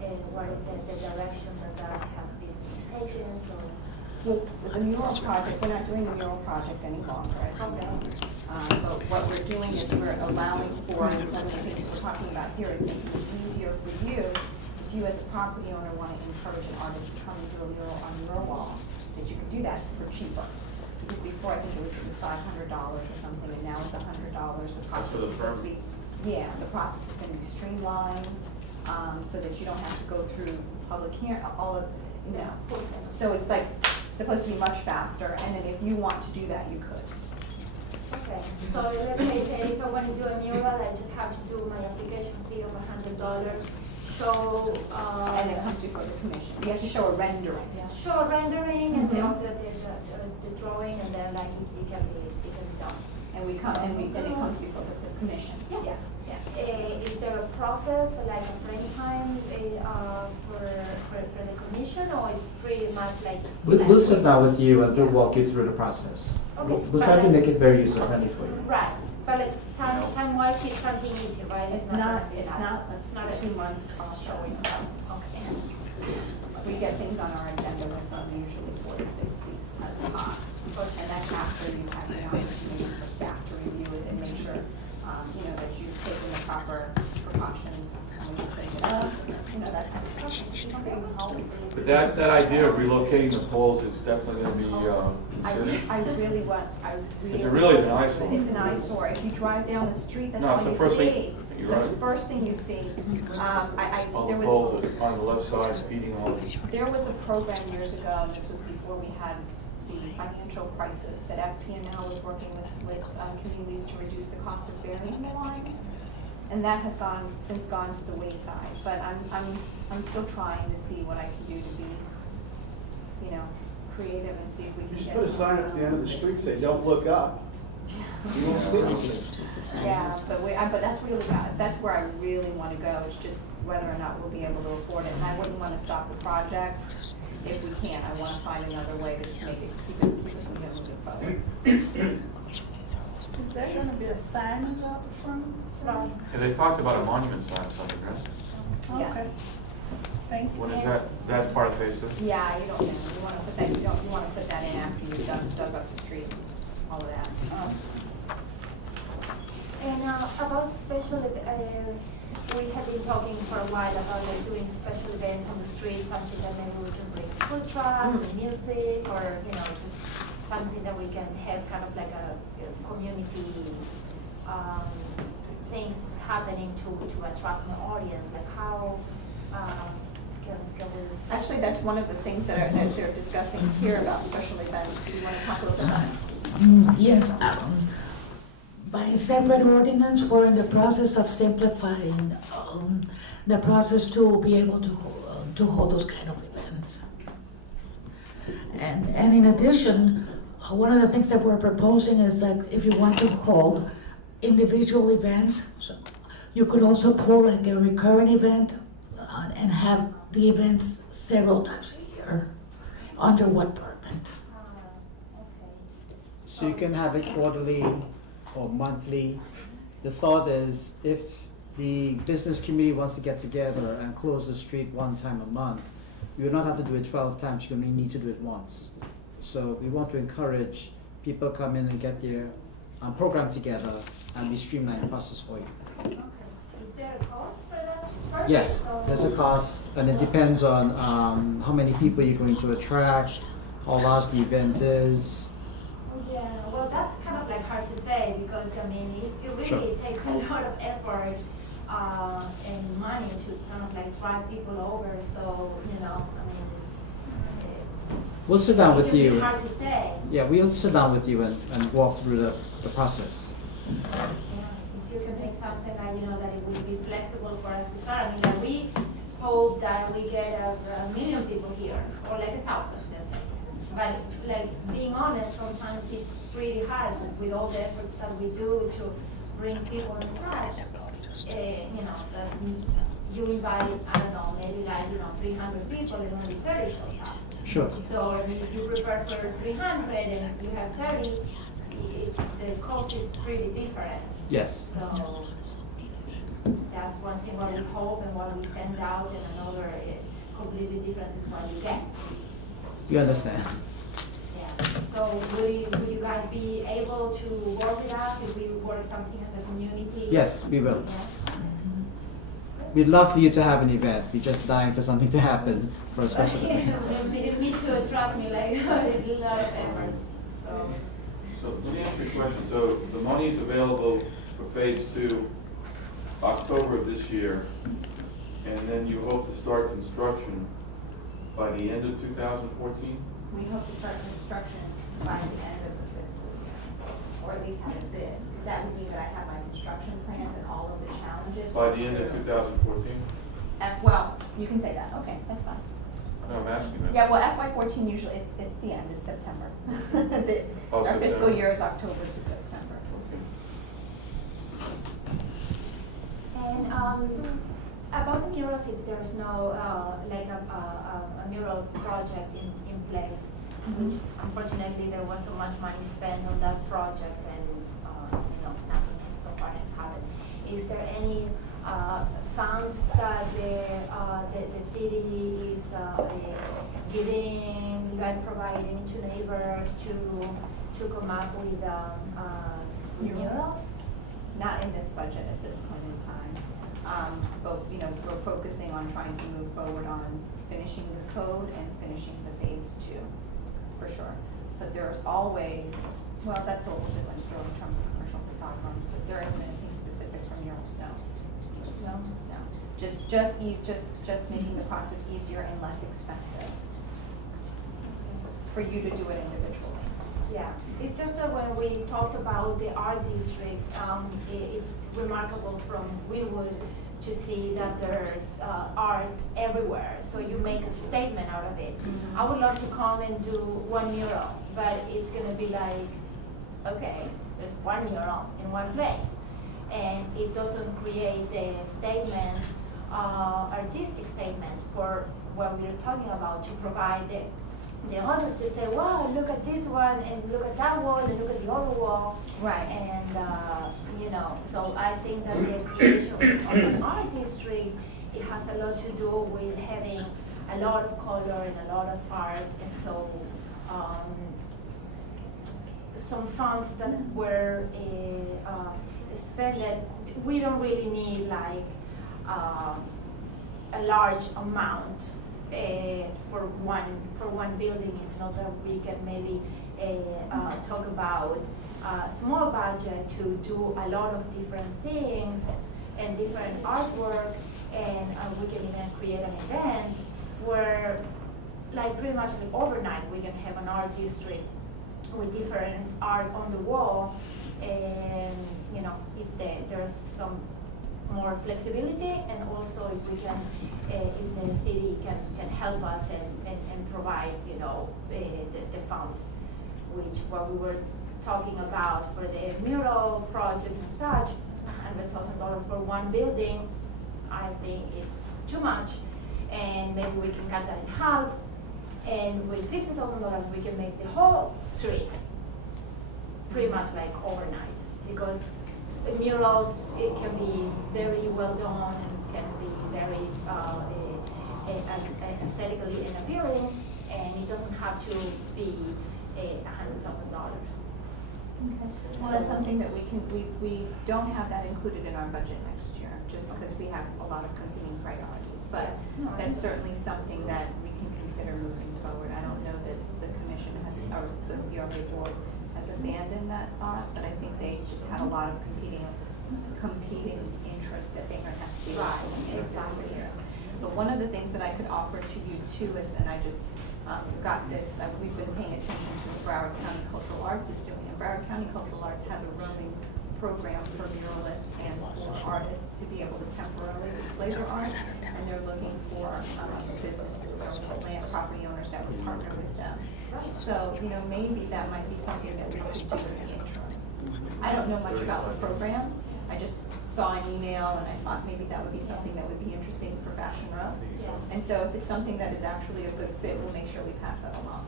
is the direction that has been taken. So. Well, the mural project, we're not doing the mural project any longer. But what we're doing is we're allowing for, one of the things we're talking about here is making it easier for you, if you as a property owner want to encourage an artist to come and do a mural on your wall, that you can do that for cheaper. Because before, I think it was $500 or something, and now it's $100. The process for the is supposed to firm? be, yeah, the process is going to be streamlined, so that you don't have to go through public hearing, all of, you know. So it's like, supposed to be much faster, and then if you want to do that, you could. Okay, so let's say if I want to do a mural, I just have to do my application fee of $100. So And it comes before the commission. You have to show a rendering. show a rendering and then the drawing, and then like it can be done. And it comes before the commission. Yeah. Yeah. Is there a process, like a frame time for the commission, or it's pretty much like? We'll sit down with you and we'll walk you through the process. Okay. We'll try to make it very user-friendly for you. Right, but like time-wise, it's something easy, right? It's not a 2-month showing. Okay. We get things on our agenda within usually 4 to 6 weeks at tops. And that's after you have the opportunity for staff to review it and make sure, that you've taken the proper precautions when you're putting it up, that kind of stuff. But that idea of relocating the poles is definitely going to be considered. I really want, It really is an eyesore. It's an eyesore. If you drive down the street, that's No, all it's you the first see. thing- you're It's the right. first thing you see. All There the was, poles on the left side feeding all this. there was a program years ago, and this was before we had the financial crisis, that FP&L was working with communities to reduce the cost of burying the lines. And that has since gone to the wayside, but I'm still trying to see what I can do to be, creative and see if we can You get. should put a sign at the end of the street saying, "Don't look up." You won't see anything. Yeah, but that's really, that's where I really want to go, is just whether or not we'll be able to afford it. And I wouldn't want to stop the project if we can't. I want to find another way to just make it, keep it moving forward. Is there gonna be a signage out front? Right. And they talked about a monument sign, right? Yes. Okay. Thank you. What is that? That's part of phase two? Yeah, you don't, you wanna put that, you wanna put that in after you've dug up the street, all of that. And about special, we have been talking for a while about like doing special events on the street, something that maybe we can bring food trucks and music, or, you know, just something that we can have kind of like a community things happening to attract an audience, like how can we? Actually, that's one of the things that they're discussing here about special events. Do you wanna talk a little bit about it? Yes, by separate ordinance, we're in the process of simplifying the process to be able to hold those kind of events. And in addition, one of the things that we're proposing is that if you want to hold individual events, so you could also pull like a recurring event and have the events several times a year under one permit. So you can have it quarterly or monthly. The thought is if the business community wants to get together and close the street one time a month, you will not have to do it 12 times, you only need to do it once. So we want to encourage people come in and get their program together, and we streamline the process for you. Okay. Is there a cost for that? Yes, there's a cost, and it depends on how many people you're going to attract, how large the event is. Yeah, well, that's kind of like hard to say because, I mean, it really Sure. takes a lot of effort and money to kind of like drive people over, so, you know, I mean, We'll sit down with it's really you. hard to say. Yeah, we'll sit down with you and walk through the process. Yeah, if you can make something like, you know, that it would be flexible for us to start. I mean, like we hope that we get a million people here, or like 1,000, let's say. But like being honest, sometimes it's pretty hard with all the efforts that we do to bring people inside. You know, you invite, I don't know, maybe like, you know, 300 people and only 30 shows up. Sure. So if you prepare for 300 and you have 30, the cost is pretty different. Yes. So that's one thing what we hope and what we send out, and another completely different is what you get. You understand? Yeah. So will you guys be able to work it out if we work something as a community? Yes, we will. Yeah. We'd love for you to have an event. We're just dying for something to happen for a special event. Me too, trust me, like a lot of efforts. So let me ask you a question. So the money is available for phase two, October of this year, and then you hope to start construction by the end of 2014? We hope to start construction by the end of the fiscal year, or at least have it bid. Because that would mean that I have my construction plans and all of the challenges. By the end of 2014? Well, you can say that, okay, that's fine. No, I'm asking that. Yeah, well, FY14 usually, it's the end, it's September. Oh, Our fiscal September. year is October to September. Okay. And about the murals, if there's no like a mural project in place, which unfortunately there was so much money spent on that project, and you know, nothing so far has happened. Is there any funds that the city is giving, like providing to neighbors to come up with murals? Not in this budget at this point in time. But, you know, we're focusing on trying to move forward on finishing the code and finishing the phase two, for sure. But there's always, well, that's a little different story in terms of commercial facade homes, but there isn't anything specific for murals, no. No, no. Just making the process easier and less expensive for you to do it individually. Yeah, it's just that when we talked about the art district, it's remarkable from Wynwood to see that there's art everywhere. So you make a statement out of it. I would love to come and do one mural, but it's gonna be like, okay, there's one mural in one place. And it doesn't create the statement, artistic statement for what we're talking about, to provide the others to say, wow, look at this one, and look at that wall, and look at the other wall. Right. And, you know, so I think that the creation of an art district it has a lot to do with having a lot of color and a lot of art, and so some funds that were spent, we don't really need like a large amount for one building. If not, that we can maybe talk about a small budget to do a lot of different things and different artwork, and we can even create an event where, like pretty much overnight, we can have an art district with different art on the wall, and you know, if there's some more flexibility, and also if we can, if the city can help us and provide, you know, the funds, which what we were talking about for the mural project and such, $100,000 for one building, I think it's too much, and maybe we can cut that in half, and with $50,000 we can make the whole street pretty much like overnight, because the murals, it can be very well done and can be very aesthetically and appealing, and it doesn't have to be $100,000. Well, that's something that we don't have that included in our budget next year, just because we have a lot of competing priorities. But that's certainly something that we can consider moving forward. I don't know that the commission has, or the CRA board has abandoned that thought, but I think they just had a lot of competing interests that they're going to have to deal with exactly here. But one of the things that I could offer to you too is, and I just got this, we've been paying attention to what Broward County Cultural Arts is doing. And Broward County Cultural Arts has a roaming program for muralists and for artists to be able to temporarily display their art, and they're looking for businesses or land property owners that would partner with them. So, you know, maybe that might be something that we could do in the interim. I don't know much about the program. I just saw an email and I thought maybe that would be something that would be interesting for Fashion Row. And so if it's something that is actually a good fit, we'll make sure we pass that along.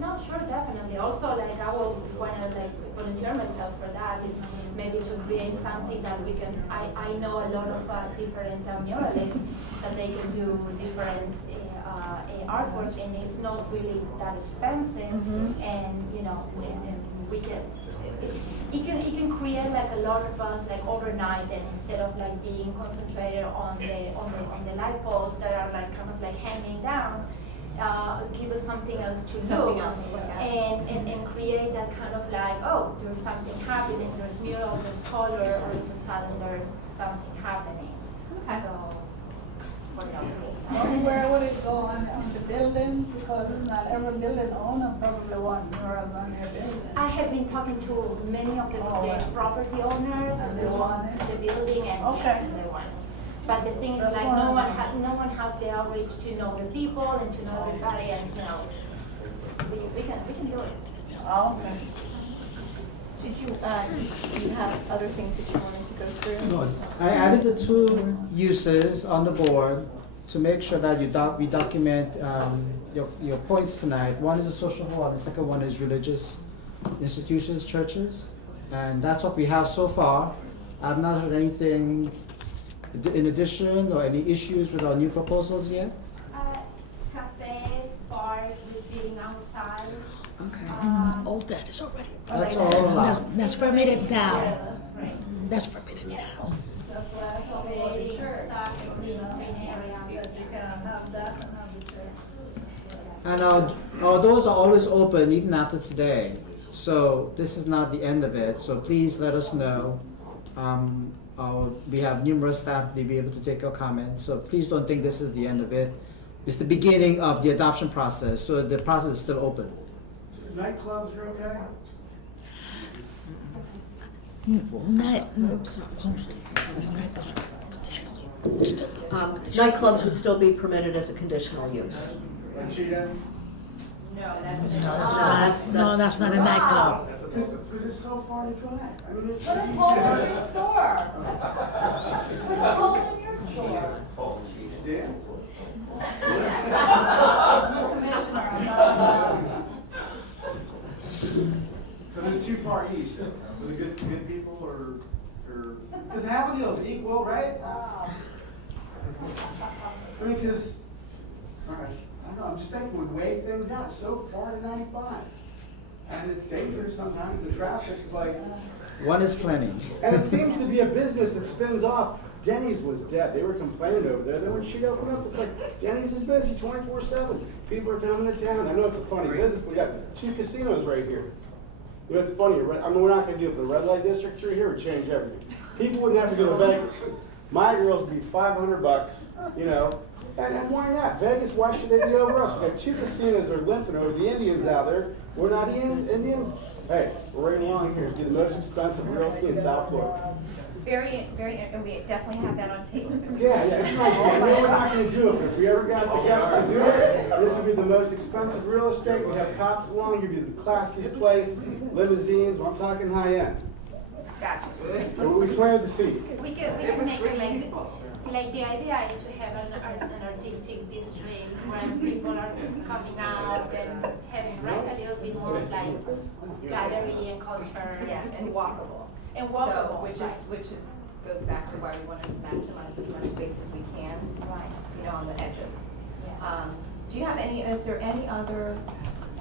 No, sure, definitely. Also, like, I will want to like volunteer myself for that, is maybe to create something that we can, I know a lot of different muralists that they can do different artwork, and it's not really that expensive, and you know, and we can, it can create like a lot of us like overnight, and instead of like being concentrated on the light poles that are like kind of like hanging down, give us something else to do, and create that kind of like, oh, there's something happening, there's mural, there's color, or all of a sudden there's something happening. Okay. So, what else? Where would it go on the building? Because not every building owner probably wants murals on their building. I have been talking to many of the property owners And they want it? the building, and Okay. yeah, they want it. But the thing is, That's like, wonderful. no one has the outreach to know the people and to know everybody, and you know, we can do it. Okay. Did you have other things that you wanted to go through? No, I added the two uses on the board to make sure that we document your points tonight. One is a social hall, and the second one is religious institutions, churches. And that's what we have so far. I've not heard anything in addition or any issues with our new proposals yet. Cafes, bars, being outside. Okay. All that is already. That's all allowed. That's permitted now. Right. That's permitted now. That's why I thought about the church. That you cannot have that and have the church. And our doors are always open even after today. So this is not the end of it. So please let us know. We have numerous staff to be able to take your comments. So please don't think this is the end of it. It's the beginning of the adoption process. So the process is still open. Nightclubs are okay? Nightclubs would still be permitted as a conditional use. Like Cheetah? No, that's not a nightclub. Because it's so far to drive. I mean, it's. Put a pole in your store. Put a pole in your store. Dance? Commissioner, I'm not Because it's too far east. For the good people or because Hallandale is equal, right? I mean, because, all right, I don't know, I'm just thinking we weigh things out so far to 95. And it's dangerous sometimes, the traffic is like, One is plenty. and it seems to be a business that spins off. Denny's was dead. They were complaining over there. Then when she opened up, it's like, Denny's is busy 24/7. People are coming to town. I know it's a funny business. We got 2 casinos right here. You know, it's funny. I mean, we're not going to do it, but the red light district through here would change everything. People wouldn't have to go to Vegas. My girls would be $500, you know. And why not? Vegas, why should they be over us? We got 2 casinos that are limping over. The Indians out there. We're not Indians. Hey, we're right along here. Do the most expensive realty in South Florida. Very, and we definitely have that on tape. So Yeah, it's right. I know we're not gonna do it, but if we ever got the guts to do it, this would be the most expensive real estate. We'd have cops along, you'd be the classiest place, limousines, I'm talking high end. Gotcha. We planted the seed. We can make it like the idea is to have an artistic district where people are coming out and having a little bit more of like gallery and culture. Yes, and walkable. And walkable, So, which goes back to why we want to maximize as much space as we can. Right. You know, on the edges. Yes. Do you have is there any other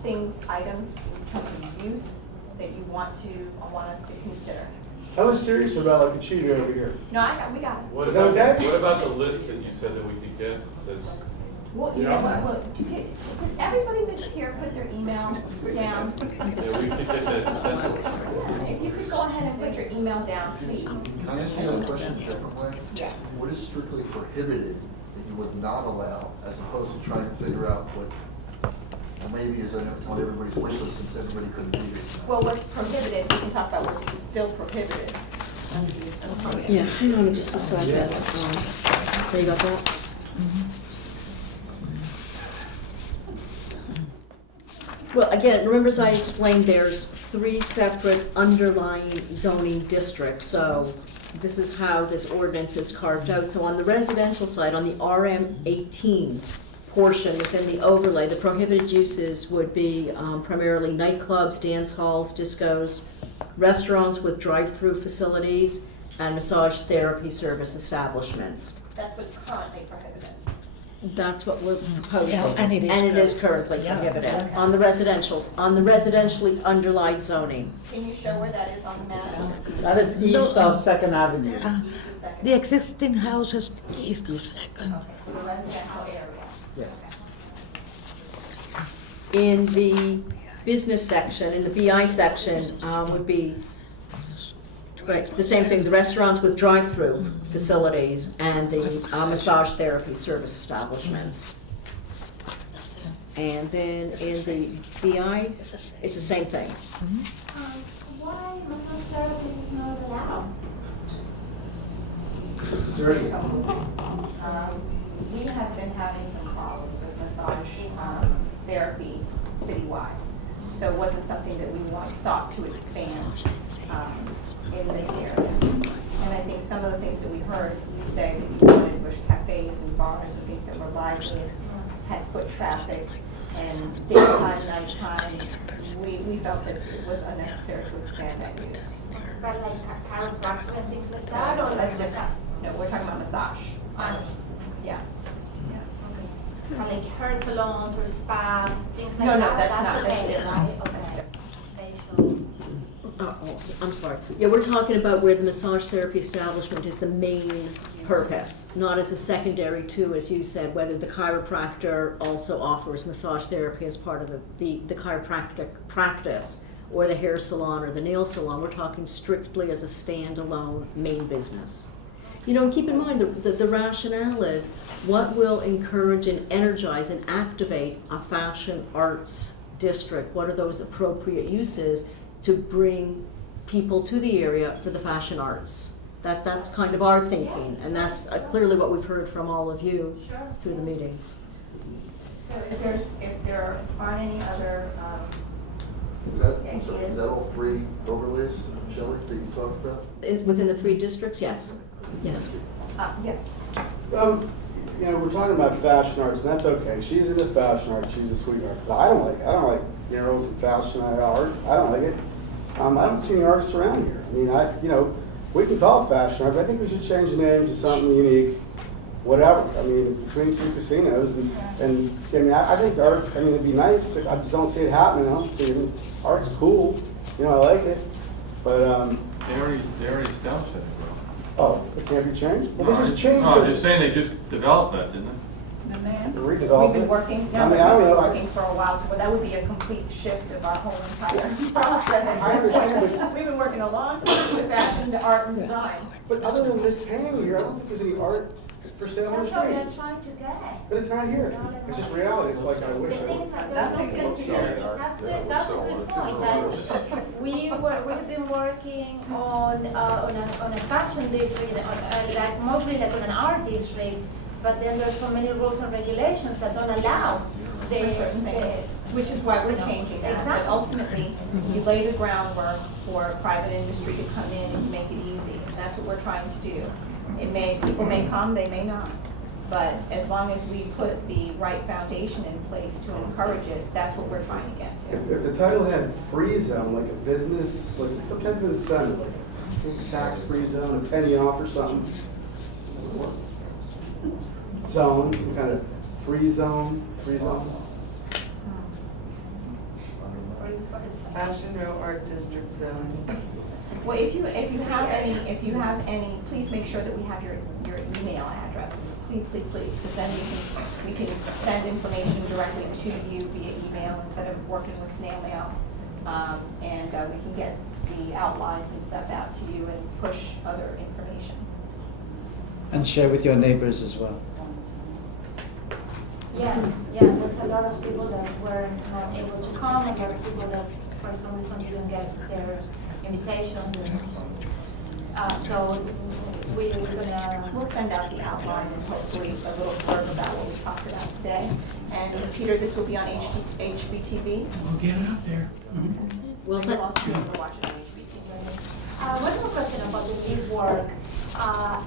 things, items in terms of use that you want us to consider? I was serious about like a cheater over here. No, we got it. What Is that about, okay? what about the list that you said that we could get? That's, Well, you know what, could everybody that's here put their email down? yeah, we could get that sent. If you could go ahead and put your email down, please. Can I ask you a question a different way? Yes. What is strictly prohibited that you would not allow, as opposed to trying to figure out what maybe is on everybody's wish list, since everybody couldn't be here? Well, what's prohibited, we can talk about what's still prohibited. Yeah, hang on just a second. So you got that? Well, again, remember as I explained, there's 3 separate underlying zoning districts, so this is how this ordinance is carved out. So on the residential side, on the RM18 portion within the overlay, the prohibited uses would be primarily nightclubs, dance halls, discos, restaurants with drive-through facilities, and massage therapy service establishments. That's what's currently prohibited. That's what we're proposing. Yeah, and it is currently Yeah. prohibited on the residentials, on the residentially underlined zoning. Can you show where that is on the map? That is east of Second Avenue. East of Second. The existing house is east of Second. Okay, so the residential area. Yes. In the business section, in the BI section, would be right, the same thing, the restaurants with drive-through facilities and the massage therapy service establishments. And then in the BI, it's the same thing. Why massage therapy is not allowed? We have been having some problems with massage therapy citywide. So it wasn't something that we sought to expand in this area. And I think some of the things that we heard, you say that you wanted was cafes and bars and things that were lively, had foot traffic, and daytime, nighttime. We felt that it was unnecessary to expand that use. But like chiropractic and things like that, or That's like different. No, we're talking about massage. Yeah. Or like hair salons or spas, things like No, that. no, that's okay, not. right? Okay. Facial. Oh, I'm sorry. Yeah, we're talking about where the massage therapy establishment is the main purpose, not as a secondary to, as you said, whether the chiropractor also offers massage therapy as part of the chiropractic practice, or the hair salon or the nail salon. We're talking strictly as a standalone main business. You know, and keep in mind, the rationale is what will encourage and energize and activate a fashion arts district? What are those appropriate uses to bring people to the area for the fashion arts? That's kind of our thinking, and that's clearly what we've heard from all of you through the meetings. So if there aren't any other Is that all 3 overlays, Shelley, that you talked about? Within the 3 districts, yes. Yes. yes. You know, we're talking about fashion arts, and that's okay. She's into fashion arts. She's a sweetheart. But I don't like girls in fashion art. I don't like it. I don't see any artists around here. I mean, we can call it fashion art, but I think we should change the name to something unique. whatever. I mean, it's between two casinos, and I mean, I think art, I mean, it'd be nice, but I just don't see it happening. I don't see it. Art's cool, you know, I like it, but, They already established it. oh, it can't be changed? Well, they just changed No, I'm it. just saying they just developed that, didn't they? The man. The We've redevelopment. been working, I no, mean, we've I don't been know, working for a while, but that would be a complete shift of our whole entire process. I understand, but- We've been working a long time with fashion to art and design. But other than this hanging here, I don't think there's any art for sale on the That's what street. we're trying to get. But it's not here. It's just reality. It's like I wish The I thing would. is that there's no flexibility. That's a good point. That we've been working on a fashion district, like mostly like on an art district, but then there's so many rules and regulations that don't allow For certain things, which is why we're changing that. But Exactly. ultimately, you lay the groundwork for private industry to come in and make it easy. And that's what we're trying to do. People may come, they may not. But as long as we put the right foundation in place to encourage it, that's what we're trying to get to. If the title had free zone, like a business, like some type of incentive, like a tax-free zone, a penny off or something. Zone, some kind of free zone. Fashion Row Art District Zone. Well, if you have any, please make sure that we have your email addresses. Please, because then we can send information directly to you via email instead of working with snail mail. And we can get the outlines and stuff out to you and push other information. And share with your neighbors as well. Yes, there's a lot of people that were not able to come, and a lot of people that for some reason didn't get their invitation. So we're gonna. We'll send out the outline and hopefully a little blurb about what we talked about today. And Peter, this will be on HBTV. We'll get it out there. Well, So you'll also be able to watch it on HBTV. One more question about the lead work.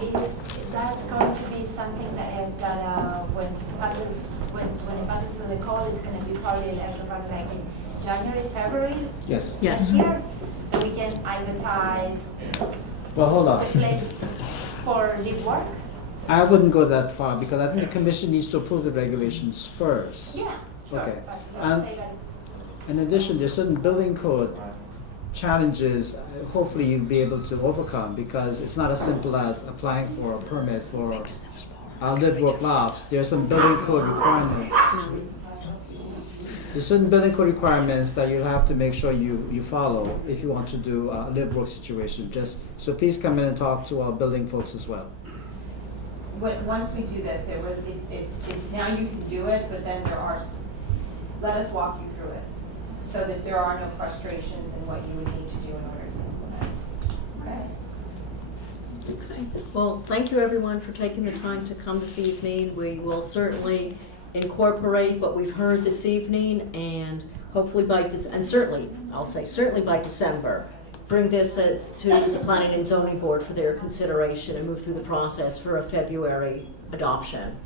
Is that going to be something that when it passes through the call, it's going to be probably like in January, February Yes. Yes. next year? That we can advertise Well, hold the on. place for lead work? I wouldn't go that far because I think the commission needs to approve the regulations first. Yeah, sure. Okay. But And let's say that. in addition, there's certain building code challenges hopefully you'll be able to overcome because it's not as simple as applying for a permit for live work lofts. There's some building code requirements. There's certain building code requirements that you have to make sure you follow if you want to do a live work situation. So please come in and talk to our building folks as well. Once we do this, it's now you can do it, but then let us walk you through it so that there are no frustrations in what you would need to do in order to implement. Okay? Okay. Well, thank you everyone for taking the time to come this evening. We will certainly incorporate what we've heard this evening and hopefully certainly by December, bring this to the Planning and Zoning Board for their consideration and move through the process for a February adoption.